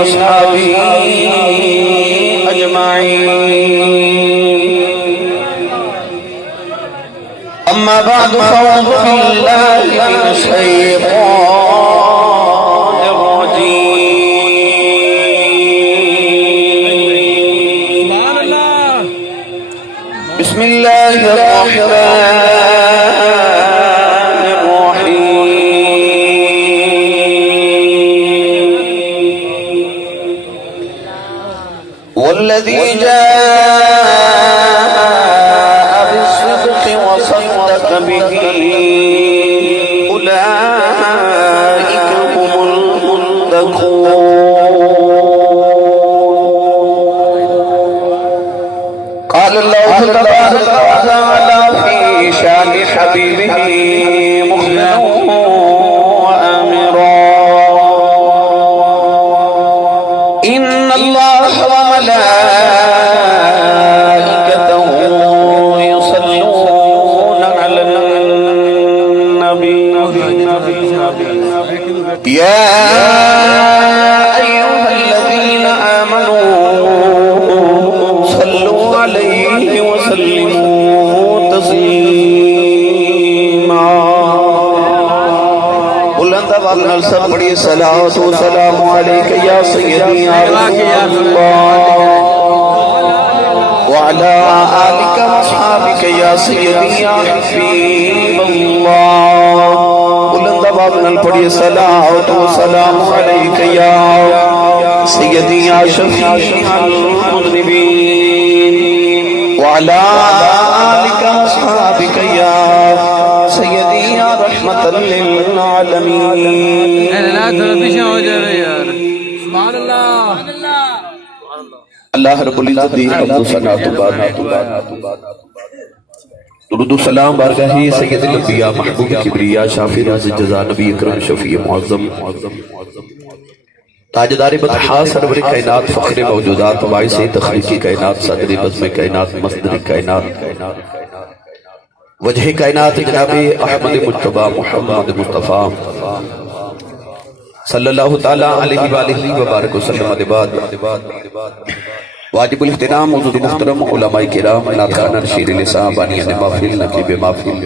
وأصحابه أجمعين. أما بعد فأعوذ بالله من الشيطان الرجيم. بسم الله الرحمن الرحيم. والذي جاء بالصدق وصدق به أولئك هم المتقون. قال الله تبارك وتعالى في شان حبيبه مخبرا وآمرا: إن الله وملائكته يصلون على النبي يا أيها الذين آمنوا صلوا عليه وسلموا تسليما. بلند آواز نال سب پڑھیے صلوات و سلام علیک یا سیدی یا رسول اللہ وعلى آلك وصحابك يا سيدي يا حبيب الله. بلند آواز نال پڑھیے صلوات و سلام علیک یا سیدی یا شفیع المذنبین وعلى آلك وصحابك يا سيدي يا رحمة للعالمين. اللہ رب العزت دی حمد و ثنا تو بعد درود و سلام بارگاہ سید الانبیاء محبوب کبریا شافی راز جزا نبی اکرم شفیع معظم تاجدار بطحا سرور کائنات فخر موجودات باعث تخلیقی کائنات صدر بزم کائنات مصدر کائنات وجہ کائنات جناب احمد مجتبی محمد مصطفیٰ صلی اللہ تعالی علیہ وآلہ وبارک وسلم. بعد واجب الاحترام حضور محترم علماء کرام ناطقان شیر لسان بانیان محفل نقیب محفل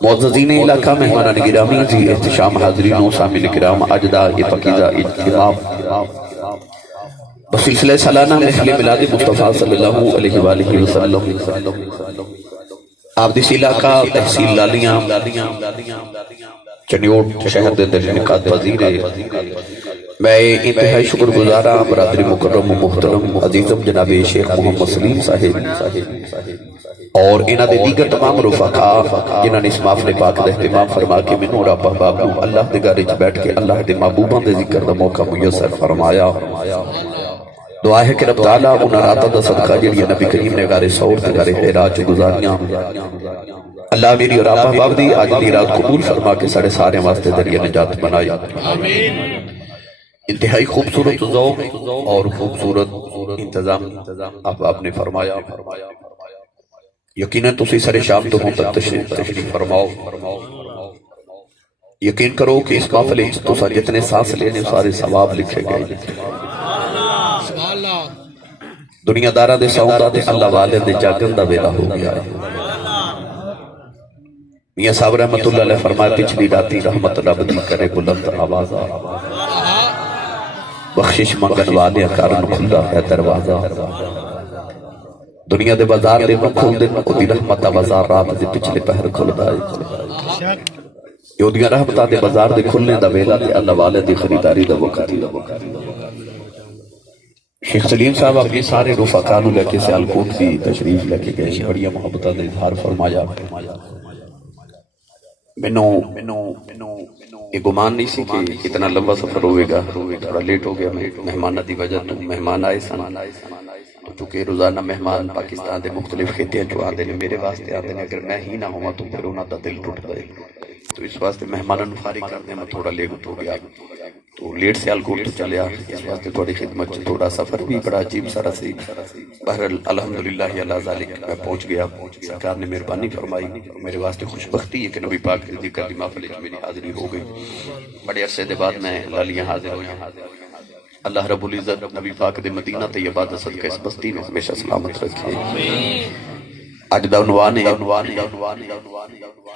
معززین علاقہ مہمانان گرامی جی احتشام حاضرین و سامعین کرام اجداء پاکیزہ اجتماع بسلسلہ سالانہ محفل میلاد مصطفیٰ صلی اللہ علیہ وآلہ وسلم آپ دیسی علاقہ تحصیل لالیاں چنیوٹ شہر دے در نکات پذیر ہے. میں انتہائی شکر گزارا برادری مکرم و محترم عزیزم جناب شیخ محمد سلیم صاحب اور انہاں دے دیگر تمام رفقا جنہاں نے اس محفل پاک دا اہتمام فرما کے منوں اور احباب نوں اللہ دے گھر وچ بیٹھ کے اللہ دے محبوباں دے ذکر دا موقع میسر فرمایا. دعا ہے کہ رب تعالیٰ انہاں راتاں دا صدقہ جڑیاں نبی کریم نے غار ثور تے غار حرا چ گزاریاں اللہ میری اور آپ احباب دی آج دی رات قبول فرما کے سارے سارے واسطے ذریعہ نجات بنایا. انتہائی خوبصورت ذوق اور خوبصورت انتظام آپ نے فرمایا. یقیناً تسی سارے شام تو ہوں تک تشریف فرماؤ. یقین کرو کہ اس محفل وچ تساں جتنے سانس لینے سارے ثواب لکھے گئے. دنیا داراں دے سوندا تے اللہ والے دے جاگن دا ویلا ہو گیا ہے. میاں صاحب رحمت اللہ علیہ فرمائے پچھلی راتی رحمت رب دی کرے بلند آوازہ بخشش منگن والے کارن کھلا ہے دروازہ. دنیا دے بازار دے کھول دے او دی رحمت بازار رات دے پچھلے پہر کھل دائے. یو دیاں رحمتہ دے بازار دے کھلنے دا ویلا تے اللہ والے دی خریداری دا وقت. شیخ سلیم صاحب اپنی سارے رفقانوں لے کے سیالکوٹ کی تشریف لے کے گئے. بڑی محبتہ دے اظہار فرمایا. منوں یہ گمان نہیں سی کہ اتنا لمبا سفر ہوئے گا. تھوڑا لیٹ ہو گیا مہمانہ دی وجہ تو. مہمان آئے سن چونکہ روزانہ مہمان پاکستان دے مختلف خطے جو آتے ہیں میرے واسطے آتے ہیں. اگر میں ہی نہ ہوا تو پھر انہاں دا دل ٹوٹ گئے. تو اس واسطے مہمانوں فارغ کرنے میں تھوڑا لیٹ ہو گیا تو لیٹ سیالکوٹ تو چلیا اس واسطے تھوڑی خدمت تھوڑا سفر بھی بڑا عجیب سارا سی بہرحال الحمدللہ اللہ ذالک میں پہنچ گیا سرکار نے مہربانی فرمائی میرے واسطے خوش بختی ہے کہ نبی پاک کی ذکر دی محفل میں میری حاضری ہو گئی بڑے عرصے دے بعد میں لالیاں حاضر ہویا اللہ رب العزت نبی پاک دے مدینہ طیبہ دا صدقہ اس بستی میں ہمیشہ سلامت رکھے اج دا عنوان ہے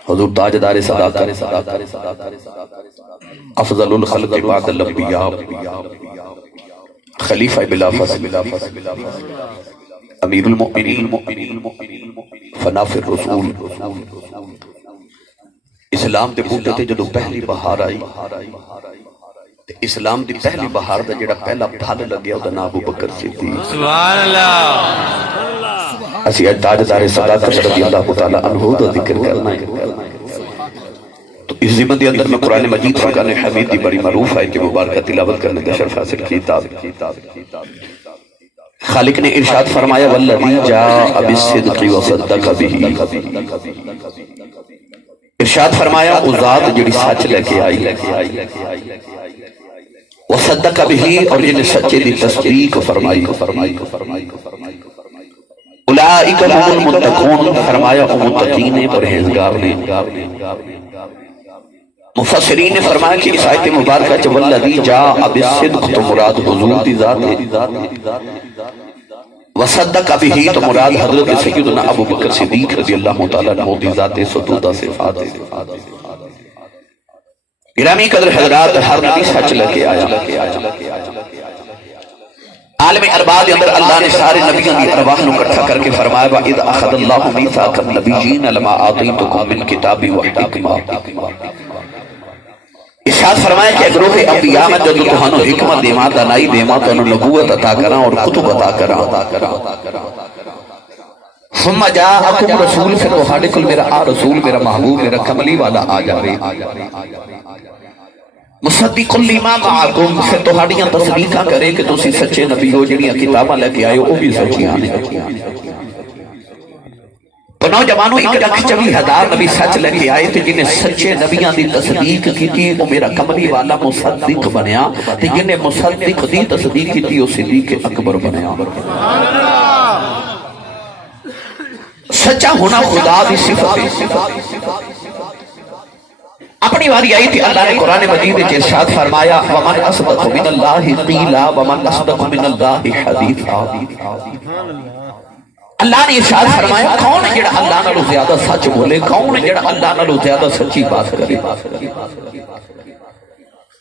حضور تاجدار صداقت افضل الخلق بعد الانبیاء خلیفہ بلا فصل امیر المؤمنین فناف الرسول اسلام دے بوٹے تے جدو پہلی بہار آئی اسلام دی پہلی بہار دا جڑا پہلا پھل لگیا دا نام ابو بکر صدیق سبحان اللہ اسی تاجدار صداقت رضی اللہ تعالی عنہ دا ذکر کرنا ہے تو اس ضمن دے اندر میں قرآن مجید فرقان حمید دی بڑی معروف آیت مبارکہ تلاوت کرنے کا شرف حاصل کیتا خالق نے ارشاد فرمایا والذی جاء بالصدق وصدق به ارشاد فرمایا او ذات جڑی سچ لے کے آئی وصدق به اور جنہیں سچے دی تصدیق فرمائی اولئک هم المتقون فرمایا او متقین ہیں پرہیزگار نے مفسرین نے فرمایا کہ اس آیت مبارکہ والذی جاء بالصدق تو مراد حضور دی ذات ہے وصدق به تو مراد حضرت سیدنا ابو بکر صدیق رضی اللہ تعالیٰ عنہ دی ذات ستودہ صفات ہے گرامی قدر حضرات ہر نبی سچ لے آیا عالم ارباب اندر اللہ نے سارے نبیوں کی ارواح نو اکٹھا کر کے فرمایا وَإِذْ أَخَذَ اللَّهُ مِيثَاقَ النَّبِيِّينَ لَمَا آتَيْتُكُم مِّنَ الْكِتَابِ وَالْحِكْمَةِ ارشاد فرمایا کہ گروہ انبیاء میں جو تہانو حکمت دیما دانائی دیما تہانو نبوت عطا کراں اور کتب عطا کراں ثم جاءکم رسول پھر تہاڈے کول میرا رسول میرا محبوب میرا کملی والا آ جاوے مصدق لما معکم پھر تہاڈیاں تصدیقاں کرے کہ تسی سچے نبی ہو جڑیاں کتاباں لے کے آئے ہو وہ بھی سچیاں نے نوجوانوں 1,24,000 نبی سچ لے کے آئے تھے جنہیں سچے نبیاں دی تصدیق کی تھی وہ میرا کملی والا مصدق بنیا تے جنہیں مصدق دی تصدیق کی تھی وہ صدیق اکبر بنیا سچا ہونا خدا دی صفت اپنی واری آئی تھی اللہ نے قرآن مجید کے ارشاد فرمایا وَمَنْ أَصْدَقُ مِنَ اللَّهِ قِيلًا وَمَنْ أَصْدَقُ مِنَ اللَّهِ حَدِيثًا اللہ نے ارشاد فرمایا کون ہے جڑا اللہ نالو زیادہ سچ بولے کون ہے جڑا اللہ نالو زیادہ سچی بات کرے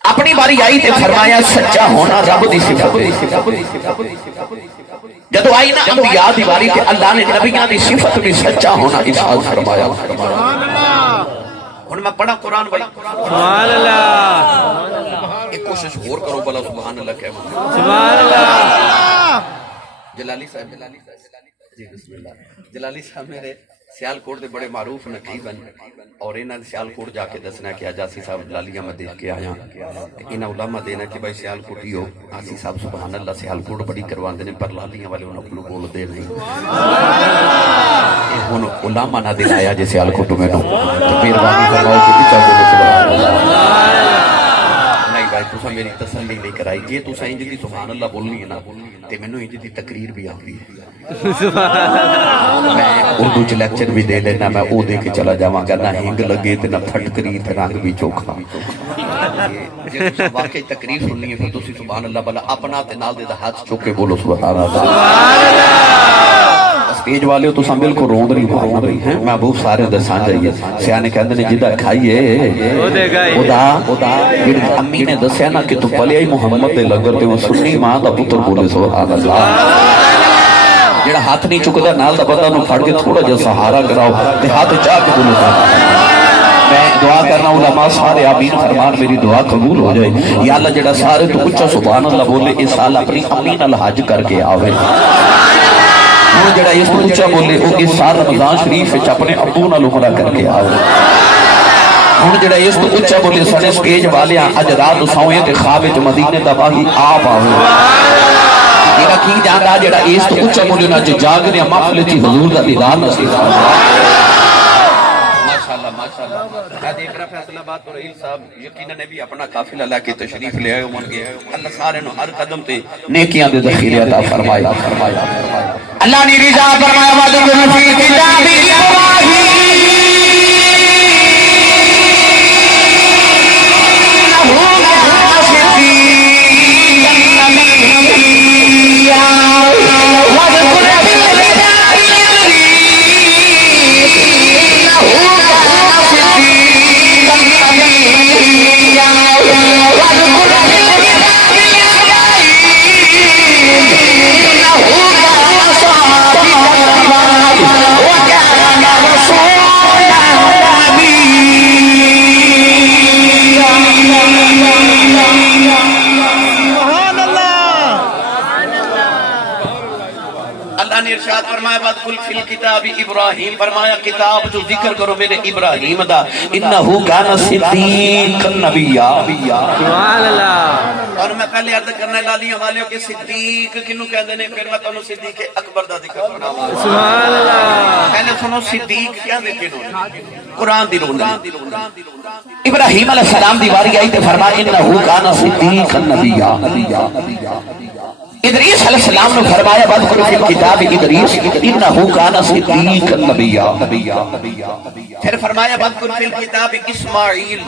اپنی باری آئی تے فرمایا سچا ہونا رب دی صفت ہے جدو آئی نا انبیاء دی باری تے اللہ نے نبیاں دی صفت بھی سچا ہونا ارشاد فرمایا اور میں پڑھا قرآن بھائی سبحان اللہ ایک کوشش اور کرو بلا سبحان اللہ کہہ سبحان اللہ جلالی صاحب جی بسم اللہ جلالی صاحب میرے سیالکوٹ دے بڑے معروف نقیب ہیں اور انہاں سیالکوٹ جا کے دسنا کہ آجاسی صاحب لالیاں میں دیکھ کے آیا انہاں علماء دینا کہ بھائی سیالکوٹی ہو آسی صاحب سبحان اللہ سیالکوٹ بڑی کروان دینے پر لالیاں والے انہوں کو بول دے نہیں انہوں علماء نہ دلایا جے سیالکوٹ میں نو تو میروانی فرماؤ کہ پیچھا بولے سبحان اللہ نہیں بھائی تو میری تسلی نہیں کرائی جی تو سائیں جی سبحان اللہ بولنی ہے نا تے میں نو ہی جی تقریر بھی آتی ہے میں اردو چ لیکچر بھی دے لینا میں او دے کے چلا جاواں گا نہ ہنگ لگے تے نہ پھٹکری تے رنگ بھی چوکھا جے تساں واقعی تقریر سننی ہے پھر تسی سبحان اللہ بلا اپنا تے نال دے ہاتھ چوک کے بولو سبحان اللہ سٹیج والے ہو تساں بالکل روند نہیں مارنا رہی ہیں محبوب سارے دساں جائیے سیانے کہندے نے جدا کھائیے خدا جڑی امی نے دسیا نا کہ تو پلے ہی محمد دے لنگر تے وہ سنی ماں دا پتر بولے سبحان اللہ جڑا ہاتھ نہیں چکدا نال دا بندہ نو پھڑ کے تھوڑا جہا سہارا کراؤ تے ہاتھ چاہ کے بولو میں دعا کرنا علماء سارے آمین فرمان میری دعا قبول ہو جائے یا اللہ جڑا سارے تو اچھا سبحان اللہ بولے اس سال اپنی امی نال حج کر کے آوے ہن جڑا اس تو اچھا بولے او اس سال رمضان شریف وچ اپنے ابو نال عمرہ کر کے آوے ہن جڑا اس تو اچھا بولے سارے سٹیج والیاں اج رات سوئے تے خواب وچ مدینے دا باغی آپ آوے میرا کی جاندا جڑا اس تو اچھا بولے نا جاگ نے محفل وچ حضور دا دیدار نصیب ماشاءاللہ ماشاءاللہ. میں دیکھ رہا فیصل آباد تو رئیس صاحب یقیناً نے بھی اپنا قافلہ لا کے تشریف لے آئے من کے. اللہ سارے نو ہر قدم تے نیکیاں دے ذخیرے عطا فرمائے. اللہ نے رضا فرمایا وَذْكُرْ فِي الْكِتَابِ إِبْرَاهِيمَ ارشاد فرمایا وَذْكُرْ فِي الْكِتَابِ ابراہیم فرمایا کتاب جو ذکر کرو میرے ابراہیم دا انہو کان صدیق نبیہ. سبحان اللہ. اور میں پہلے عرض کرنا لالی والے کہ صدیق کنوں کہندے نے پھر میں تانوں صدیق اکبر دا ذکر سناواں. سبحان اللہ. پہلے سنو صدیق کیا ذکر ہو قرآن دی رون ابراہیم علیہ السلام دی واری آئی تے فرمایا انہو کان صدیق نبیہ. ادریس علیہ السلام نے فرمایا وَذْكُرْ فِي الْكِتَابِ ادریس انہو کان صدیق نبیہ. پھر فرمایا وَذْكُرْ فِي الْكِتَابِ اسماعیل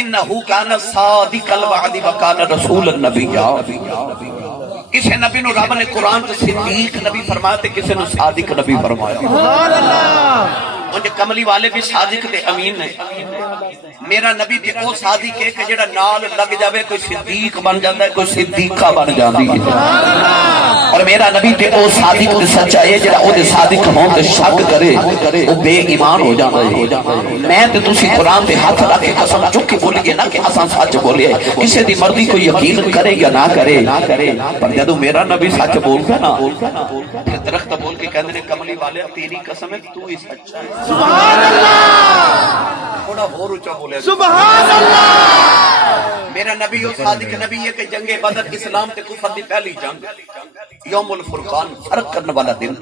انہو کان صادق الوعد وکان رسول النبیہ. کسی نبی نو رب نے قرآن سے صدیق نبی فرمایا تے کسی نو صادق نبی فرمایا. سبحان اللہ. انجھے کملی والے بھی صادق تے امین نے. میرا نبی تے او صادق ہے کہ جڑا نال لگ جاوے کوئی صدیق بن جاتا ہے کوئی صدیقہ بن جاندی ہے. اور میرا نبی تے او صادق تے سچا ہے جڑا او دے صادق ہون تے شک کرے او بے ایمان ہو جاندا ہے. میں تے تسی قرآن تے ہاتھ رکھ کے قسم چک کے بولیے نا کہ اساں سچ بولے. کسی دی مرضی کو یقین کرے یا نہ کرے پر جدوں میرا نبی سچ بولتا نا پھر درخت بول کے کہندے نے کملی والے تیری قسم ہے تو ہی سچا ہے. سبحان اللہ. تھوڑا اور اونچا بولے سبحان اللہ. میرا نبی اور صادق نبی ہے کہ جنگ بدر اسلام تے کفر دی پہلی جنگ یوم الفرقان فرق کرنے والا دن.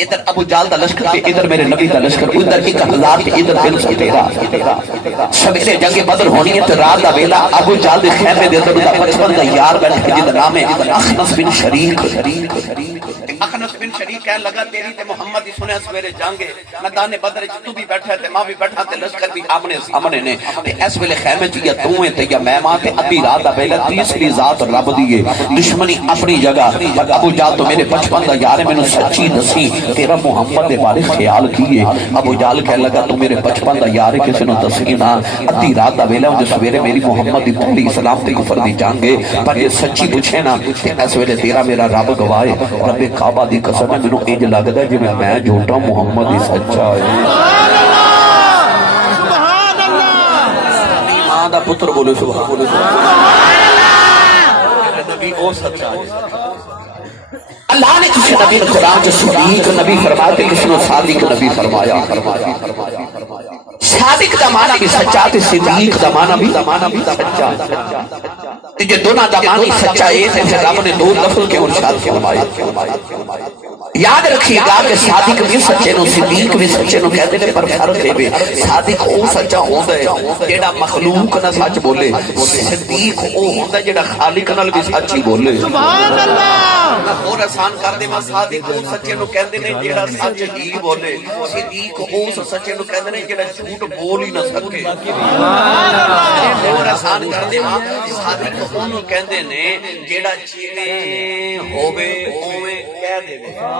ادھر ابو جال دا لشکر تے ادھر میرے نبی دا لشکر ادھر 1000 تے ادھر 313. سویرے جنگ بدر ہونی ہے تے رات دا ویلا ابو جال دے خیمے دے اندر دا 55 دا یار بیٹھے جس دا نام ہے اخنس بن شریک. اخنس بن شریک کہنے لگا تیری تے محمد ہی سنے سویرے جانگے میدان بدر وچ تو بھی بیٹھا تے ماں بھی بیٹھا تے لشکر بھی آمنے سامنے نے تے اس ویلے خیمے چ یا تو ہیں تے یا میں ماں تے ادھی رات دا ویلا تیسری ذات رب دی ہے دشمنی اپنی جگہ. ابو جال تو میرے 55 دا یار ہے مینوں سچی دسی تیرا محمد دے بارے خیال کیے. ابو جال کہنے لگا تو میرے 55 دا یار ہے کسی نو دسی نا ادھی رات دا ویلا جو سویرے میری محمد دی پہلی اسلام تے کفر دی جنگ ہے پر یہ سچی پوچھے نا تے اس ویلے تیرا میرا رب گواہ ہے. رب کعبہ دی قسم ہے مینوں انج لگدا ہے جویں میں جھوٹا محمد ہی سچا ہے. سبحان اللہ. سبحان اللہ. ماں دا پتر بولو سبحان اللہ. نبی او سچا ہے. اللہ نے کسی نبی نے قرآن جو صدیق نبی فرماتے کسی نے صادق نبی فرمایا. صادق دا معنی بھی سچا تے صدیق دا معنی بھی سچا. یہ دونوں دا معنی سچا ہے تے رب نے دو لفظ کے ارشاد فرمایا. یاد رکھیے گا کہ صادق بھی سچے نو صدیق بھی سچے نو کہتے ہیں پر فرق ہے. صادق او سچا ہوندا ہے جیڑا مخلوق نہ سچ بولے. صدیق او ہوندا ہے جیڑا خالق نال بھی سچ ہی بولے. سبحان اللہ. اور آسان کر دے میں صادق او سچے نو کہندے نے جیڑا سچ ہی بولے. صدیق او سچے نو کہندے نے جیڑا جھوٹ بول ہی نہ سکے. سبحان اللہ. اور آسان کر دے میں صادق او نو کہندے نے جیڑا جویں ہوے اوویں کہہ دے.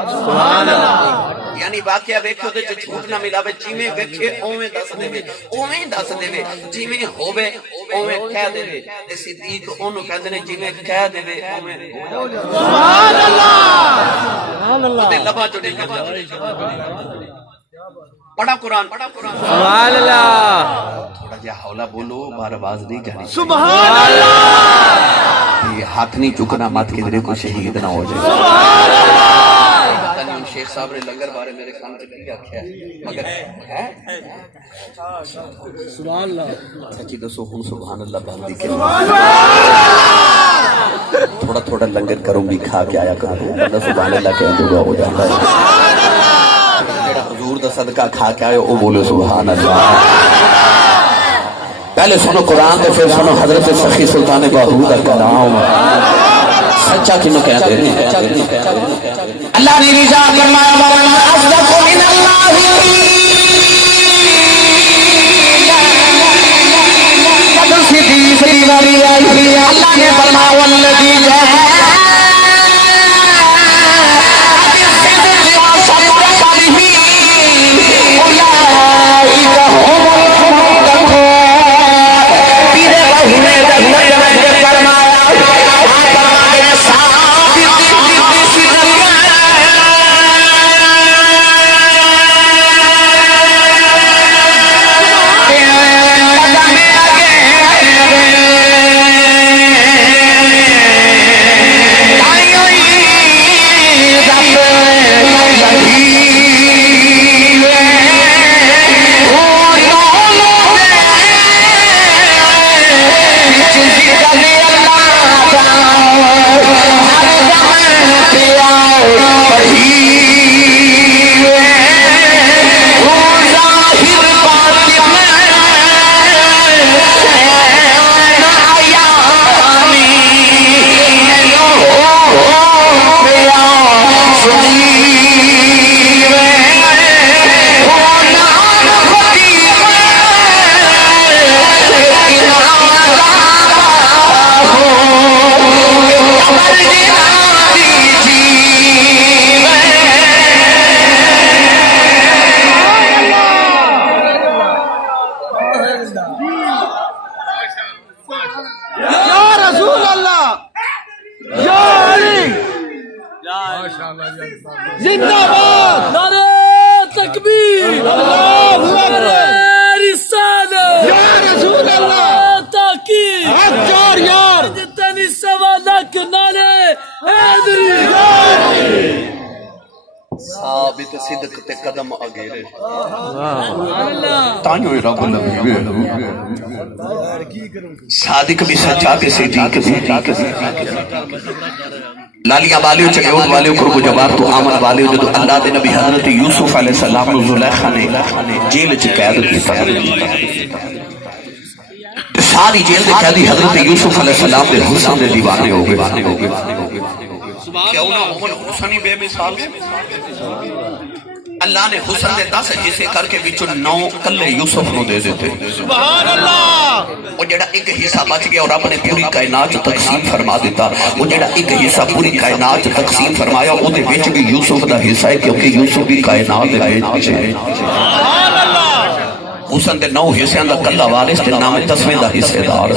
سبحان اللہ. یعنی واقعہ ویکھو تے جھوٹ نہ ملاوے جویں ویکھے اوویں دس دے اوویں دس دے جویں ہوے اوویں کہہ دے. تے صدیق اونوں کہندے نے جویں کہہ دے اوویں ہو جائے. سبحان اللہ. سبحان اللہ. تے لبا چ نکل جائے. پڑھا قرآن. سبحان اللہ. تھوڑا جہا حولا بولو بار آواز نہیں جانی. سبحان اللہ. یہ ہاتھ نہیں چکنا مت کدھر کوئی شہید نہ ہو جائے. سبحان اللہ. شیخ صاحب نے لنگر بارے میرے سامنے کیا کیا مگر ہے سبحان اللہ. سچی دسو ہن سبحان اللہ باندھی کے تھوڑا تھوڑا لنگر کروں بھی کھا کے آیا کروں بندہ سبحان اللہ کہہ دے گا ہو جاتا ہے. حضور دا صدقہ کھا کے آئے او بولو سبحان اللہ. پہلے سنو قرآن تے پھر سنو حضرت سخی سلطان باہو دا کلام. سچا کنو کہتے ہیں اللہ نے رضا فرمایا ومن اصدق من اللہ اللہ نے فرمایا والذی زندہ باد نعرہ تکبیر اللہ اکبر رسالت یا رسول اللہ تاکید حق اور یار جتنی سوالک نعرہ حیدری ثابت صدق تے قدم اگیرے تانیو رب نبی صادق بھی سچا کے صدیق بھی لالیاں والیوں چکیوٹ والیوں قرب جبار تو آمن والیوں جدو اللہ دے نبی حضرت یوسف علیہ السلام نے زلیخہ نے جیل چکید کی ساری جیل دے قیدی حضرت یوسف علیہ السلام دے حسن دے دیوانے ہو گئے کیوں نہ ہون حسنی بے مثال اللہ نے حسن دے 10 حصے کر کے بچو 9 کلے یوسف نو دے دیتے سبحان اللہ وہ جڑا ایک حصہ بچ گیا اور اپنے پوری کائنات تقسیم فرما دیتا وہ جڑا ایک حصہ پوری کائنات تقسیم فرمایا وہ دے بچ بھی یوسف دا حصہ ہے کیونکہ یوسف بھی کائنات دے بچ ہے سبحان اللہ حسن دے 9 حصے دا کلا وارث تے نام 10ویں دا حصے دار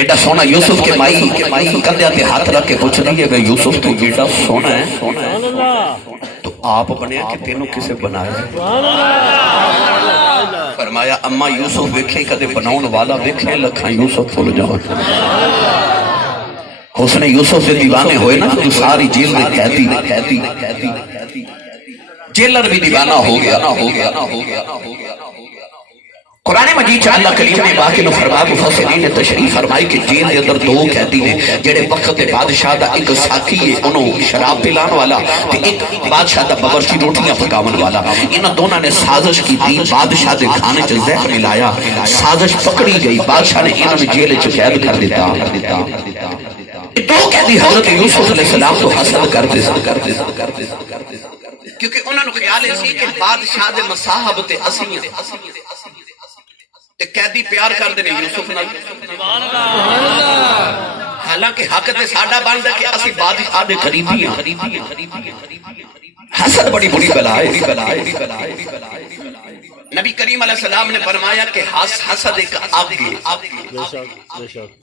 ایڈا سونا یوسف کے مائی کندھے تے ہاتھ رکھ کے پوچھ رہی ہے کہ یوسف تو ایڈا سونا ہے تو آپ بنیا کہ تینوں کسے بنایا فرمایا اما یوسف ویکھے کدے بناؤن والا ویکھے لکھاں یوسف بھول جاؤ حسن یوسف سے دیوانے ہوئے نا جو ساری جیل میں قیدی جیلر بھی دیوانہ ہو گیا قرآن مجید اللہ کلیم نے باقی نے فرمایا مفسرین نے تشریح فرمائی کہ جیل کے اندر 2 قیدی نے جڑے وقت بادشاہ دا ایک ساتھی ہے انہوں شراب پلان والا تے ایک بادشاہ دا باورچی روٹیاں پکاون والا انہاں دونوں نے سازش کی تھی بادشاہ دے کھانے چ زہر ملایا سازش پکڑی گئی بادشاہ نے انہاں نے جیل چ قید کر دیتا 2 قیدی حضرت یوسف علیہ السلام کو حسد کرتے کیونکہ انہوں نے خیال ہے کہ بادشاہ دے مصاحب تے اسی قیدی پیار کر دینے یوسف نال حالانکہ حق تے ساڈا بندا کہ اسی بادشاہ دے قریبی ہیں حسد بڑی بڑی بلا ہے نبی کریم علیہ السلام نے فرمایا کہ حسد ایک آگ ہے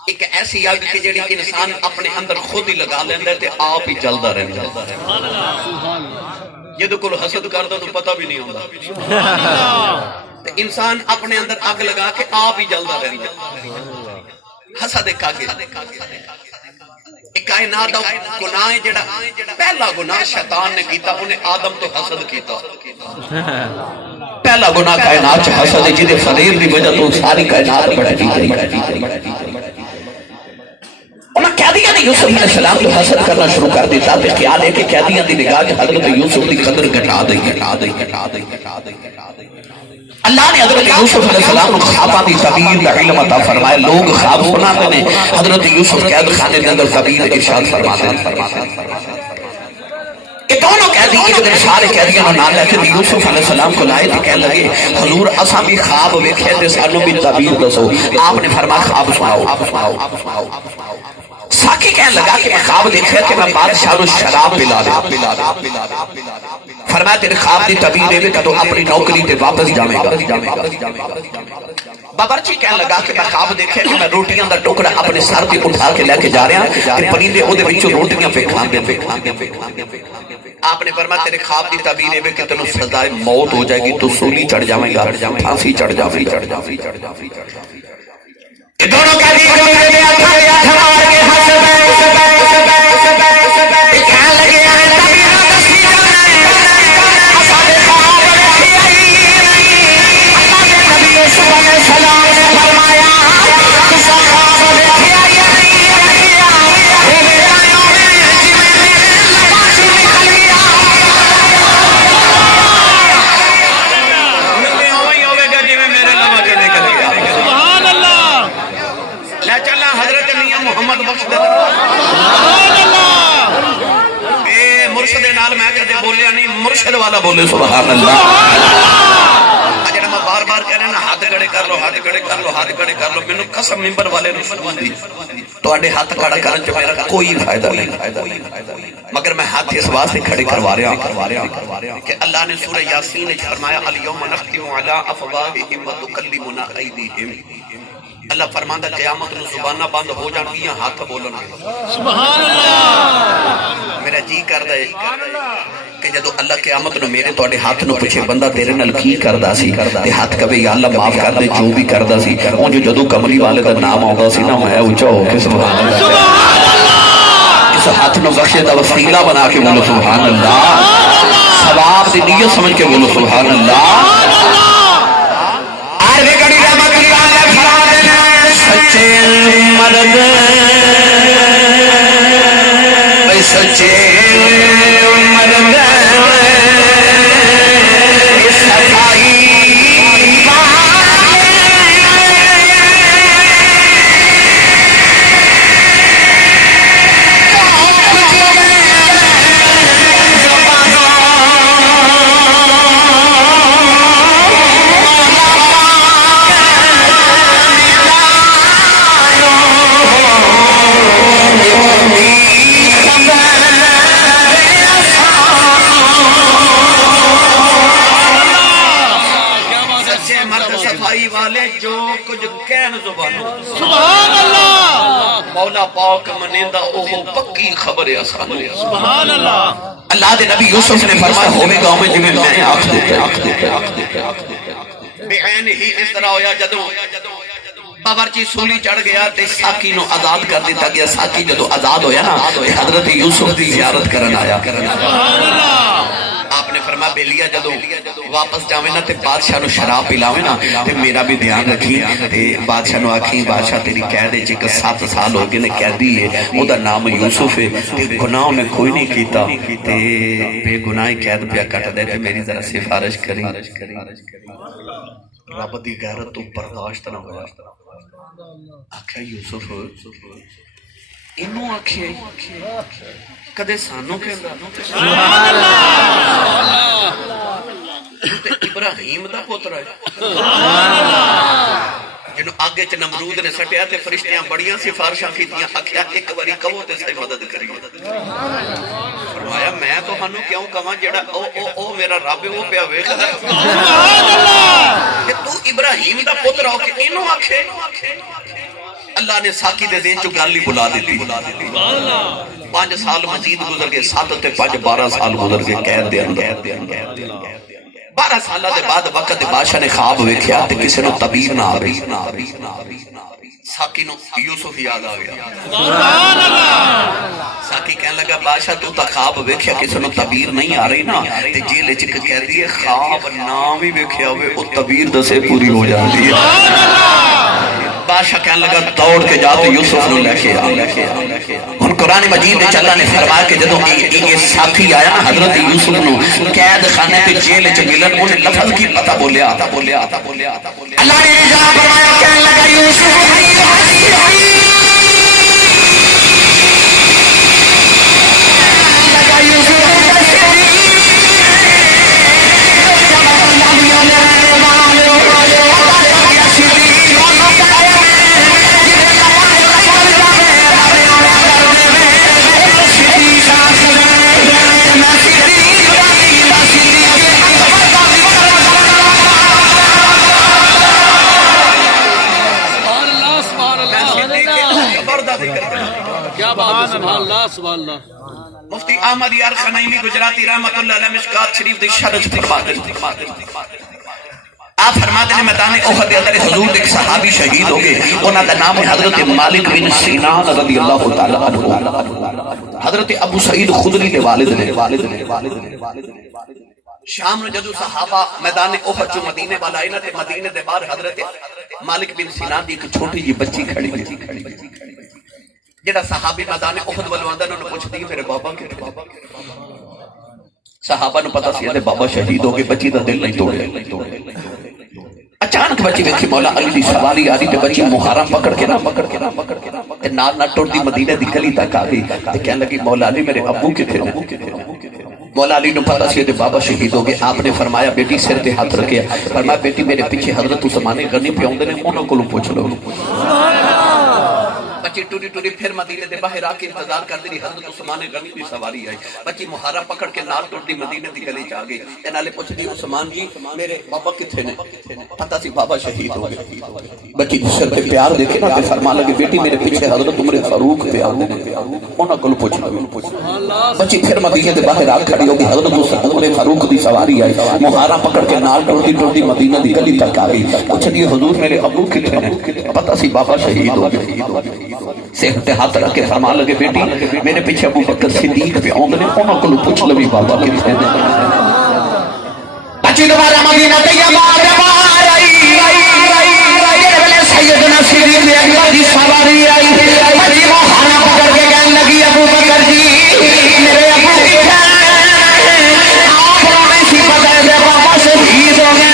ایک ایسی آگ کہ جڑی انسان اپنے اندر خود ہی لگا لیندا تے آپ ہی جلدا رہندا جدوں کول حسد کردا تو پتہ بھی نہیں ہوندا انسان اپنے اندر آگ لگا کے آپ ہی جلدا رہندا حسد ایک آگ ایک کائنات دا گناہ ہے جڑا پہلا گناہ شیطان نے کیتا انہیں آدم تو حسد کیتا پہلا گناہ کائنات حسد ہے جدے فریب دی وجہ تو ساری کائنات بڑھ گئی انہیں قیدیاں نے یوسف علیہ السلام تو حسد کرنا شروع کر دیتا تے خیال ہے کہ قیدیاں دی نگاہ کہ حضرت یوسف دی قدر گھٹا دے اللہ نے حضرت یوسف علیہ السلام کو خواباں دی تعبیر دا علم عطا فرمایا. لوگ خواب سناتے ہیں, حضرت یوسف قید خانے کے اندر تعبیر ارشاد فرماتے ہیں. یہ دونوں قیدی ایک دن سارے قیدیاں نو نال لے کے یوسف علیہ السلام کو لائے تے کہنے لگے حضور اساں بھی خواب ویکھے تے سانو بھی تعبیر دسو. آپ نے فرمایا خواب سناؤ. ساکی کہنے لگا کہ میں خواب دیکھا کہ میں بادشاہ کو شراب پلا دیا. فرمایا تیرے خواب دی تعبیر ہے کہ تو اپنی نوکری تے واپس جاویں گا. باورچی کہنے لگا کہ میں خواب دیکھا کہ میں روٹیاں دا ٹکڑا اپنے سر پہ اٹھا کے لے کے جا رہا کہ پرندے او دے وچوں روٹیاں پہ کھاندے. آپ نے فرمایا تیرے خواب دی تعبیر ہے کہ تینوں سزائے موت ہو جائے گی, تو سولی چڑھ جاویں گا, پھانسی چڑھ جاویں گا. یہ دونوں قیدی کو میرے آتھا کے آتھا مار کے ہاتھ مرشد والا بولے سبحان اللہ. جڑا میں بار بار کہہ رہا نا ہاتھ کھڑے کر لو, ہاتھ کھڑے کر لو, ہاتھ کھڑے کر لو, مینوں قسم ممبر والے نے فرمائی تواڈے ہاتھ کھڑا کرن چ میرا کوئی فائدہ نہیں, مگر میں ہاتھ اس واسطے کھڑے کروا رہا ہوں کہ اللہ نے سورہ یاسین میں فرمایا الیوم نختم علی افواہہم وتکلمنا ایدیہم. اللہ فرماندا قیامت نو زباناں بند ہو جان گیاں, ہاتھ بولن گے. سبحان اللہ. میرا جی کردا ہے کہ جدو اللہ قیامت نو میرے توڑے ہاتھ نو پوچھے بندہ تیرے نال کی کردا سی تے ہاتھ کبھی یا اللہ معاف کر دے جو بھی کردا سی, اون جو جدو کملی والے دا نام آوندا سی نا میں اونچا ہو کے سبحان اللہ اس ہاتھ نو بخشے دا وسیلہ بنا کے بولو سبحان اللہ. ثواب دی نیت سمجھ کے بولو سبحان اللہ. آئے گڑی رحمت اللہ علیہ سچے مرد بھائی سچے مرد سبحان اللہ. مولا پاک منیندا اوہ پکی خبر ہے اسانو. سبحان اللہ. اللہ دے نبی یوسف نے فرمایا ہوے گا میں جویں میں آکھ دیتا بعین ہی اس طرح ہویا جدوں باورچی سولی چڑھ گیا تے ساکی نو آزاد کر دیتا گیا. ساکی جدوں آزاد ہویا نا حضرت یوسف دی زیارت کرن آیا. سبحان اللہ. آپ نے فرمایا بیلیا جدوں واپس جاویں نا تے بادشاہ نو شراب پلاویں نا تے میرا بھی دھیان رکھی تے بادشاہ نو آکھیں بادشاہ تیری قید وچ 7 سال ہو گئے نے قیدی ہے, او دا نام یوسف ہے تے گناہ نے کوئی نہیں کیتا تے بے گناہی قید پیا کٹ دے تے میری ذرا سفارش کریں. رب دی غیرت تو برداشت نہ ہویا. آکھیا یوسف اینو آکھے کدے سانو کہندا سبحان اللہ. ابراہیم دا پوتر ہے سبحان اللہ. جنوں آگے چ نمرود نے سٹیا تے فرشتیاں بڑیاں سفارشاں کیتیاں, آکھیا ایک واری کہو تے ساڈی مدد کریو. فرمایا میں تہانوں کیوں کہاں جڑا او میرا رب او پیا ویکھدا سبحان اللہ. کہ تو ابراہیم دا پوتر ہو کے اینو آکھے. اللہ نے ساکی دے دین چو گل ہی بلا دیتی. 5 سال مزید گزر گئے, 7 تے 5 12 سال گزر گئے قید دے اندر. 12 سالہ دے بعد وقت بادشاہ نے خواب ویکھیا تے کسے نو تعبیر نہ آ رہی. ساکی نو یوسف یاد آ گیا. سبحان اللہ. ساکی کہنے لگا بادشاہ تو تا خواب ویکھیا کسے نو تعبیر نہیں آ رہی نا تے جیل وچ کہہ دی خواب نہ وی ویکھیا ہوئے او تعبیر دسے پوری ہو جاندی ہے. سبحان اللہ. بادشاہ کہنے لگا دوڑ کے جاتے یوسف نو لے کے ہن قرآن مجید وچ اللہ نے فرمایا کہ جدوں یہ ساتھی آیا نا حضرت یوسف نو قید خانے تے جیل وچ ملن انہیں لفظ کی پتہ بولیا اللہ نے رجا فرمایا کہنے لگا یوسف سبحان اللہ مفتی احمد یار خنائمی گجراتی رحمت اللہ علیہ مشکات شریف دی شرح آپ فرماتے ہیں میدان احد کے اندر حضور ایک صحابی شہید ہو گئے انہاں دا نام ہے حضرت مالک بن سینان رضی اللہ تعالی عنہ حضرت ابو سعید خدری دے والد نے شام نو جدو صحابہ میدان احد جو مدینے والا آئے نا تے مدینے دے باہر حضرت مالک بن سینان دی ایک چھوٹی جی بچی کھڑی جڑا صحابی میدان احد والوں آندا انہوں نے پوچھتی میرے بابا کے صحابہ نو پتہ سی بابا شہید ہو گئے بچی دا دل نہیں توڑے اچانک بچی ویکھی مولا علی دی سواری آ رہی تے بچی محرم پکڑ کے تے نال نہ ٹرتی مدینے دی گلی تک آ گئی تے کہنے لگی مولا علی میرے ابو کتھے مولا علی نو پتہ سی بابا شہید ہو گئے آپ نے فرمایا بیٹی سر تے ہاتھ رکھیا فرمایا بیٹی میرے پیچھے حضرت عثمان غنی پہ اوندے نے انہاں کولوں پوچھ لو بچی ٹوری ٹوری پھر مدینے دے باہر آ کے انتظار کر دی حضرت عثمان غنی دی سواری آئی بچی محرم پکڑ کے نال ٹرتی مدینے دی گلی چ آ گئی تے نالے پوچھ دی عثمان جی میرے بابا کتھے نے پتہ سی بابا شہید ہو گئے بچی سر تے پیار دیکھے نا تے فرمان لگے بیٹی میرے پیچھے حضرت عمر فاروق پہ آندے نے انہاں کول پوچھ لو بچی پھر مدینے دے باہر آ کھڑی ہو گئی حضرت عمر فاروق دی سواری آئی محرم پکڑ کے نال ٹرتی مدینے دی گلی تک آ گئی پوچھ دی حضور میرے ابو کتھے نے پتہ سی بابا شہید ہو گئے صحت ہاتھ رکھ کے فرمان لگے بیٹی میرے پیچھے ابو بکر صدیق پہ آمد نے انہوں کو پوچھ لوی بابا کتنے نے بچی دوبارہ مدینہ تیار آئی سیدنا صدیق اکبر دی سواری آئی بچی وہ خانہ پکڑ کے کہنے لگی ابو بکر جی میرے ابو کتنے آپ نے سی پتہ ہے بابا شہید ہو گئے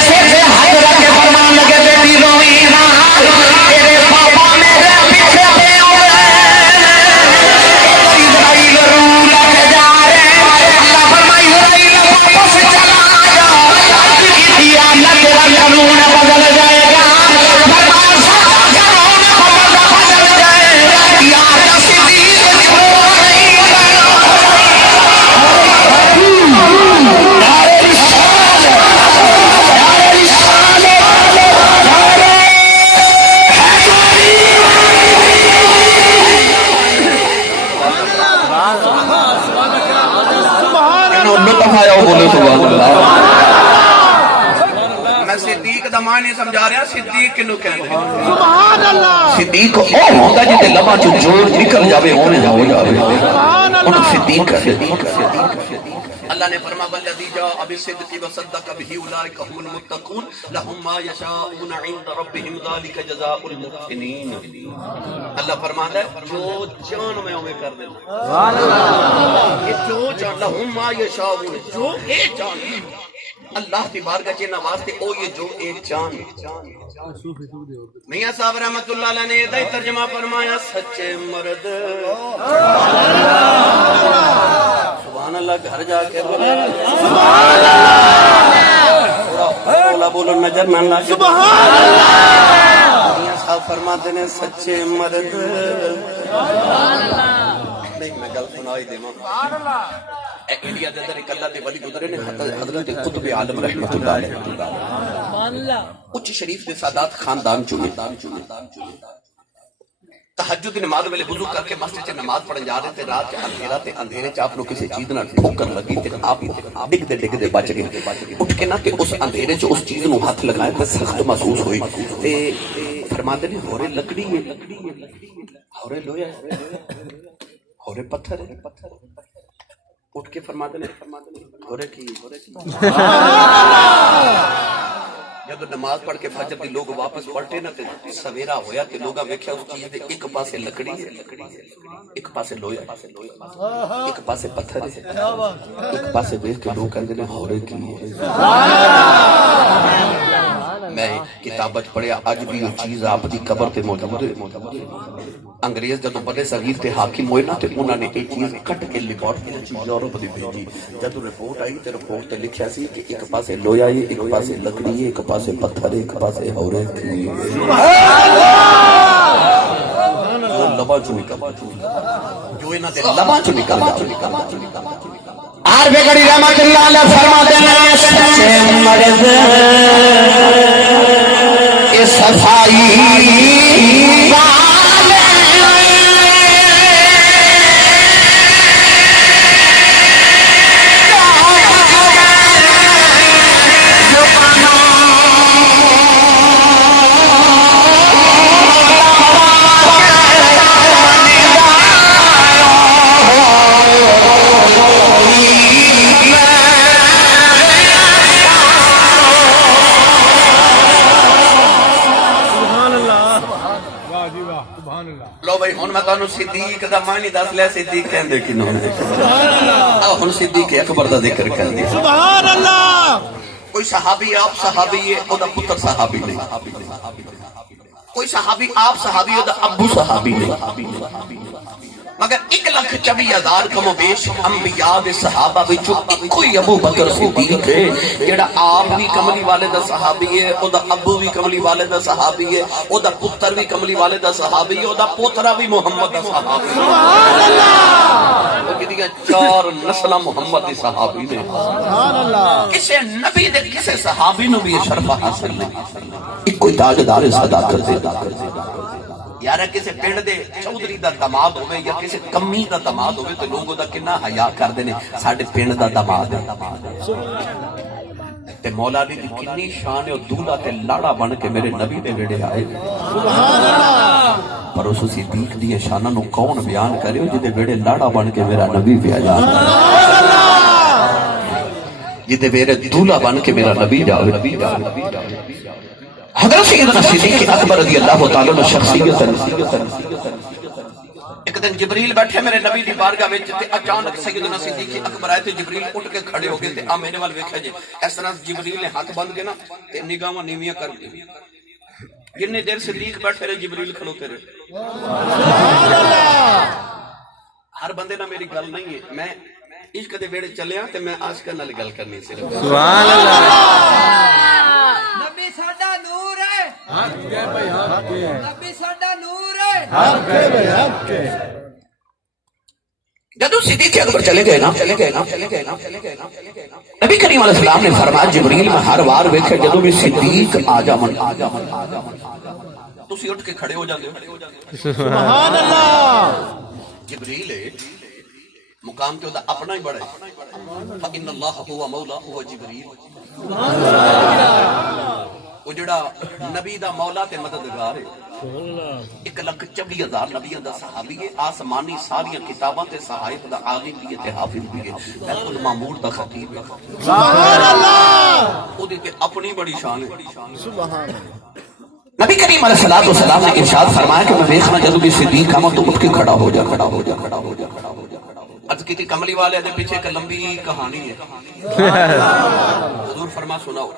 صرف ہاتھ رکھ کے فرمان لگے بیٹی روئی نہ تیرے بابا میرے معنی سمجھا رہا صدیق کنو کہنے سبحان اللہ صدیق او ہوندا جے لبا چ جوڑ نکل جاوے ہونے ہو جاوے انہوں صدیق اللہ نے فرمایا والذی جاء بالصدق وصدق به اولئک هم المتقون لهم ما یشاءون عند ربهم ذلك جزاء المحسنین اللہ فرماتا ہے جو جان میں اوے کر دینا سبحان اللہ یہ جو جان لهم ما یشاءون جو اے جان اللہ کی بارگاہ کے واسطے او یہ جو ایک جان میاں صاحب رحمت اللہ علیہ نے یہ ترجمہ فرمایا سچے مرد سبحان اللہ گھر جا کے بولے سبحان اللہ بولو نظر نہ لگے سبحان اللہ میاں صاحب فرماتے ہیں سچے مرد نہیں میں گل سنائی دیواں سبحان اللہ انڈیا دے اندر ایک اللہ دے ولی گزرے نے حضرت قطب عالم رحمۃ اللہ علیہ سبحان اللہ اچ شریف دے سادات خاندان چنے تہجد کی نماز ویلے وضو کر کے مسجد سے نماز پڑھن جا رہے تھے رات کے اندھیرا تے اندھیرے چ آپ نو کسی چیز نال ٹھوکر لگی تے آپ ڈگدے بچ گئے اٹھ کے نہ تے اس اندھیرے چ اس چیز نو ہاتھ لگایا تے سخت محسوس ہوئی تے فرماتے نے ہورے لکڑی ہے ہورے لوہا ہے ہورے پتھر ہے اٹھ کے فرماتے ہیں ہورے کی جب نماز پڑھ کے فجر دی لوگ واپس پلٹے نا تے سویرا ہویا تے لوگاں ویکھیا اس چیز دے ایک پاسے لکڑی ہے ایک پاسے لوہا ہے ایک پاسے پتھر ہے ایک پاسے ویکھ کے لوگ کہندے نے ہورے کی میں کتابت پڑھیا اج بھی وہ چیز آپ دی قبر تے موجود ہے انگریز جدوں بڑے صغیر تے حاکم ہوئے نا تے انہاں نے ایک چیز کٹ کے رپورٹ کی چیز یورپ دی بھیجی جدوں رپورٹ آئی تے رپورٹ تے لکھیا سی کہ ایک پاسے لوہا ہے ایک پاسے لکڑی ہے ایک پاسے پتھر ہے ایک پاسے ہورے کی جو لبا چ نکل جو انہاں دے لبا چ نکل عارف گڑی رحمت اللہ علیہ فرماتے ہیں سچے مرد اس صفائی لو بھائی ہن میں تانوں صدیق دا معنی دس لیا صدیق کہندے کینوں نے ہن صدیق اکبر دا ذکر کردے سبحان اللہ کوئی صحابی آپ صحابی ہے او دا پتر صحابی نہیں کوئی صحابی آپ صحابی او دا ابو صحابی نہیں مگر 1,24,000 کم و بیش انبیاء دے صحابہ وچوں کوئی ابو بکر صدیق ہے جڑا آپ بھی کملی والے دا صحابی ہے او دا ابو بھی کملی والے دا صحابی ہے او دا پتر بھی کملی والے دا صحابی ہے او دا پوترا بھی محمد دا صحابی ہے سبحان اللہ وہ کہتی ہے 4 نسل محمد دی صحابی نے سبحان اللہ کسے نبی دے کسے صحابی نو بھی یہ شرف حاصل نہیں ایک کوئی تاجدار صداقت دے یارا کسی پنڈ دے چودھری دا دماد ہوئے یا کسی کمی دا دماد ہوئے تو لوگوں دا کنا حیا کر دینے ساڑھے پنڈ دا دماد ہے تے مولا علی دی کنی شان ہے دولہ تے لاڑا بن کے میرے نبی دے ویڑے آئے پر اس صدیق دی شانہ نو کون بیان کرے ہو جدے ویڑے لاڑا بن کے میرا نبی بھی آیا جدے ویڑے دولہ بن کے میرا نبی جاوے حضرت سیدنا صدیق اکبر رضی اللہ تعالیٰ نے شخصیت ایک دن جبریل بیٹھے میرے نبی دی بارگاہ وچ تے اچانک سیدنا صدیق اکبر آئے تے جبریل اٹھ کے کھڑے ہو گئے تے آ میرے وال ویکھیا جی اس طرح جبریل نے ہاتھ بند کے نا تے نگاہاں نیویاں کر دی کتنی دیر صدیق بیٹھے رہے جبریل کھڑوتے رہے سبحان اللہ ہر بندے نہ میری گل نہیں ہے میں عشق دے ویڑے چلیا تے میں عاشقاں نال گل کرنی صرف سبحان اللہ نبی ساڈا نور ہے حق ہے بھائی حق ہے نبی ساڈا نور ہے حق ہے بھائی حق ہے جدو صدیق اکبر چلے گئے نا نبی کریم علیہ السلام نے فرمایا جبریل میں ہر بار ویکھے جدو بھی صدیق آ جا من تسی اٹھ کے کھڑے ہو جاندے ہو سبحان اللہ جبریل مقام کے ہوتا اپنا ہی بڑا ہے فَإِنَّ اللَّهَ هُوَ مَوْلَا هُوَ جبریل وہ جڑا نبی دا مولا تے مددگار ہے 1,24,000 نبیوں دا صحابی ہے آسمانی ساریاں کتاباں تے صحائف دا عالم بھی ہے تے حافظ بھی ہے بیت المعمور دا خطیب ہے سبحان اللہ وہ تے اپنی بڑی شان ہے سبحان نبی کریم علیہ السلام نے ارشاد فرمایا کہ میں دیکھنا جدوں بھی صدیق آواں تو اٹھ کے کھڑا ہو جا عرض کی تھی کملی والے دے پیچھے ایک لمبی کہانی ہے حضور فرما سناؤ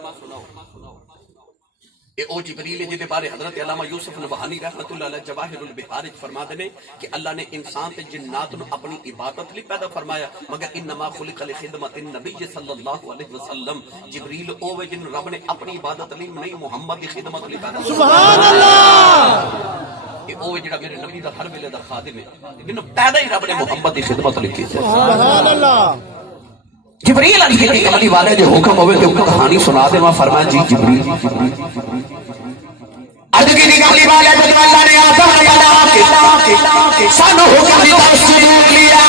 اے او جبریل جدے بارے حضرت علامہ یوسف نبہانی رحمت اللہ علیہ جواہر البحار فرما دینے کہ اللہ نے انسان تے جنات نو اپنی عبادت لی پیدا فرمایا مگر انما خلق لخدمت النبی صلی اللہ علیہ وسلم جبریل او وے جن رب نے اپنی عبادت لی نہیں محمد کی خدمت لی پیدا سبحان اللہ کہ وہ جڑا میرے نبی دا ہر ویلے دا خادم ہے لیکن پیدا ہی رب نے محمد کی خدمت لکھی ہے سبحان اللہ جبریل علیہ کملی والے جو حکم ہوئے تو کہانی سنا دے وہاں فرمایا جی جبریل عرض کی کملی والے جو اللہ نے آدم کے سانو حکم دیتا سجود لیا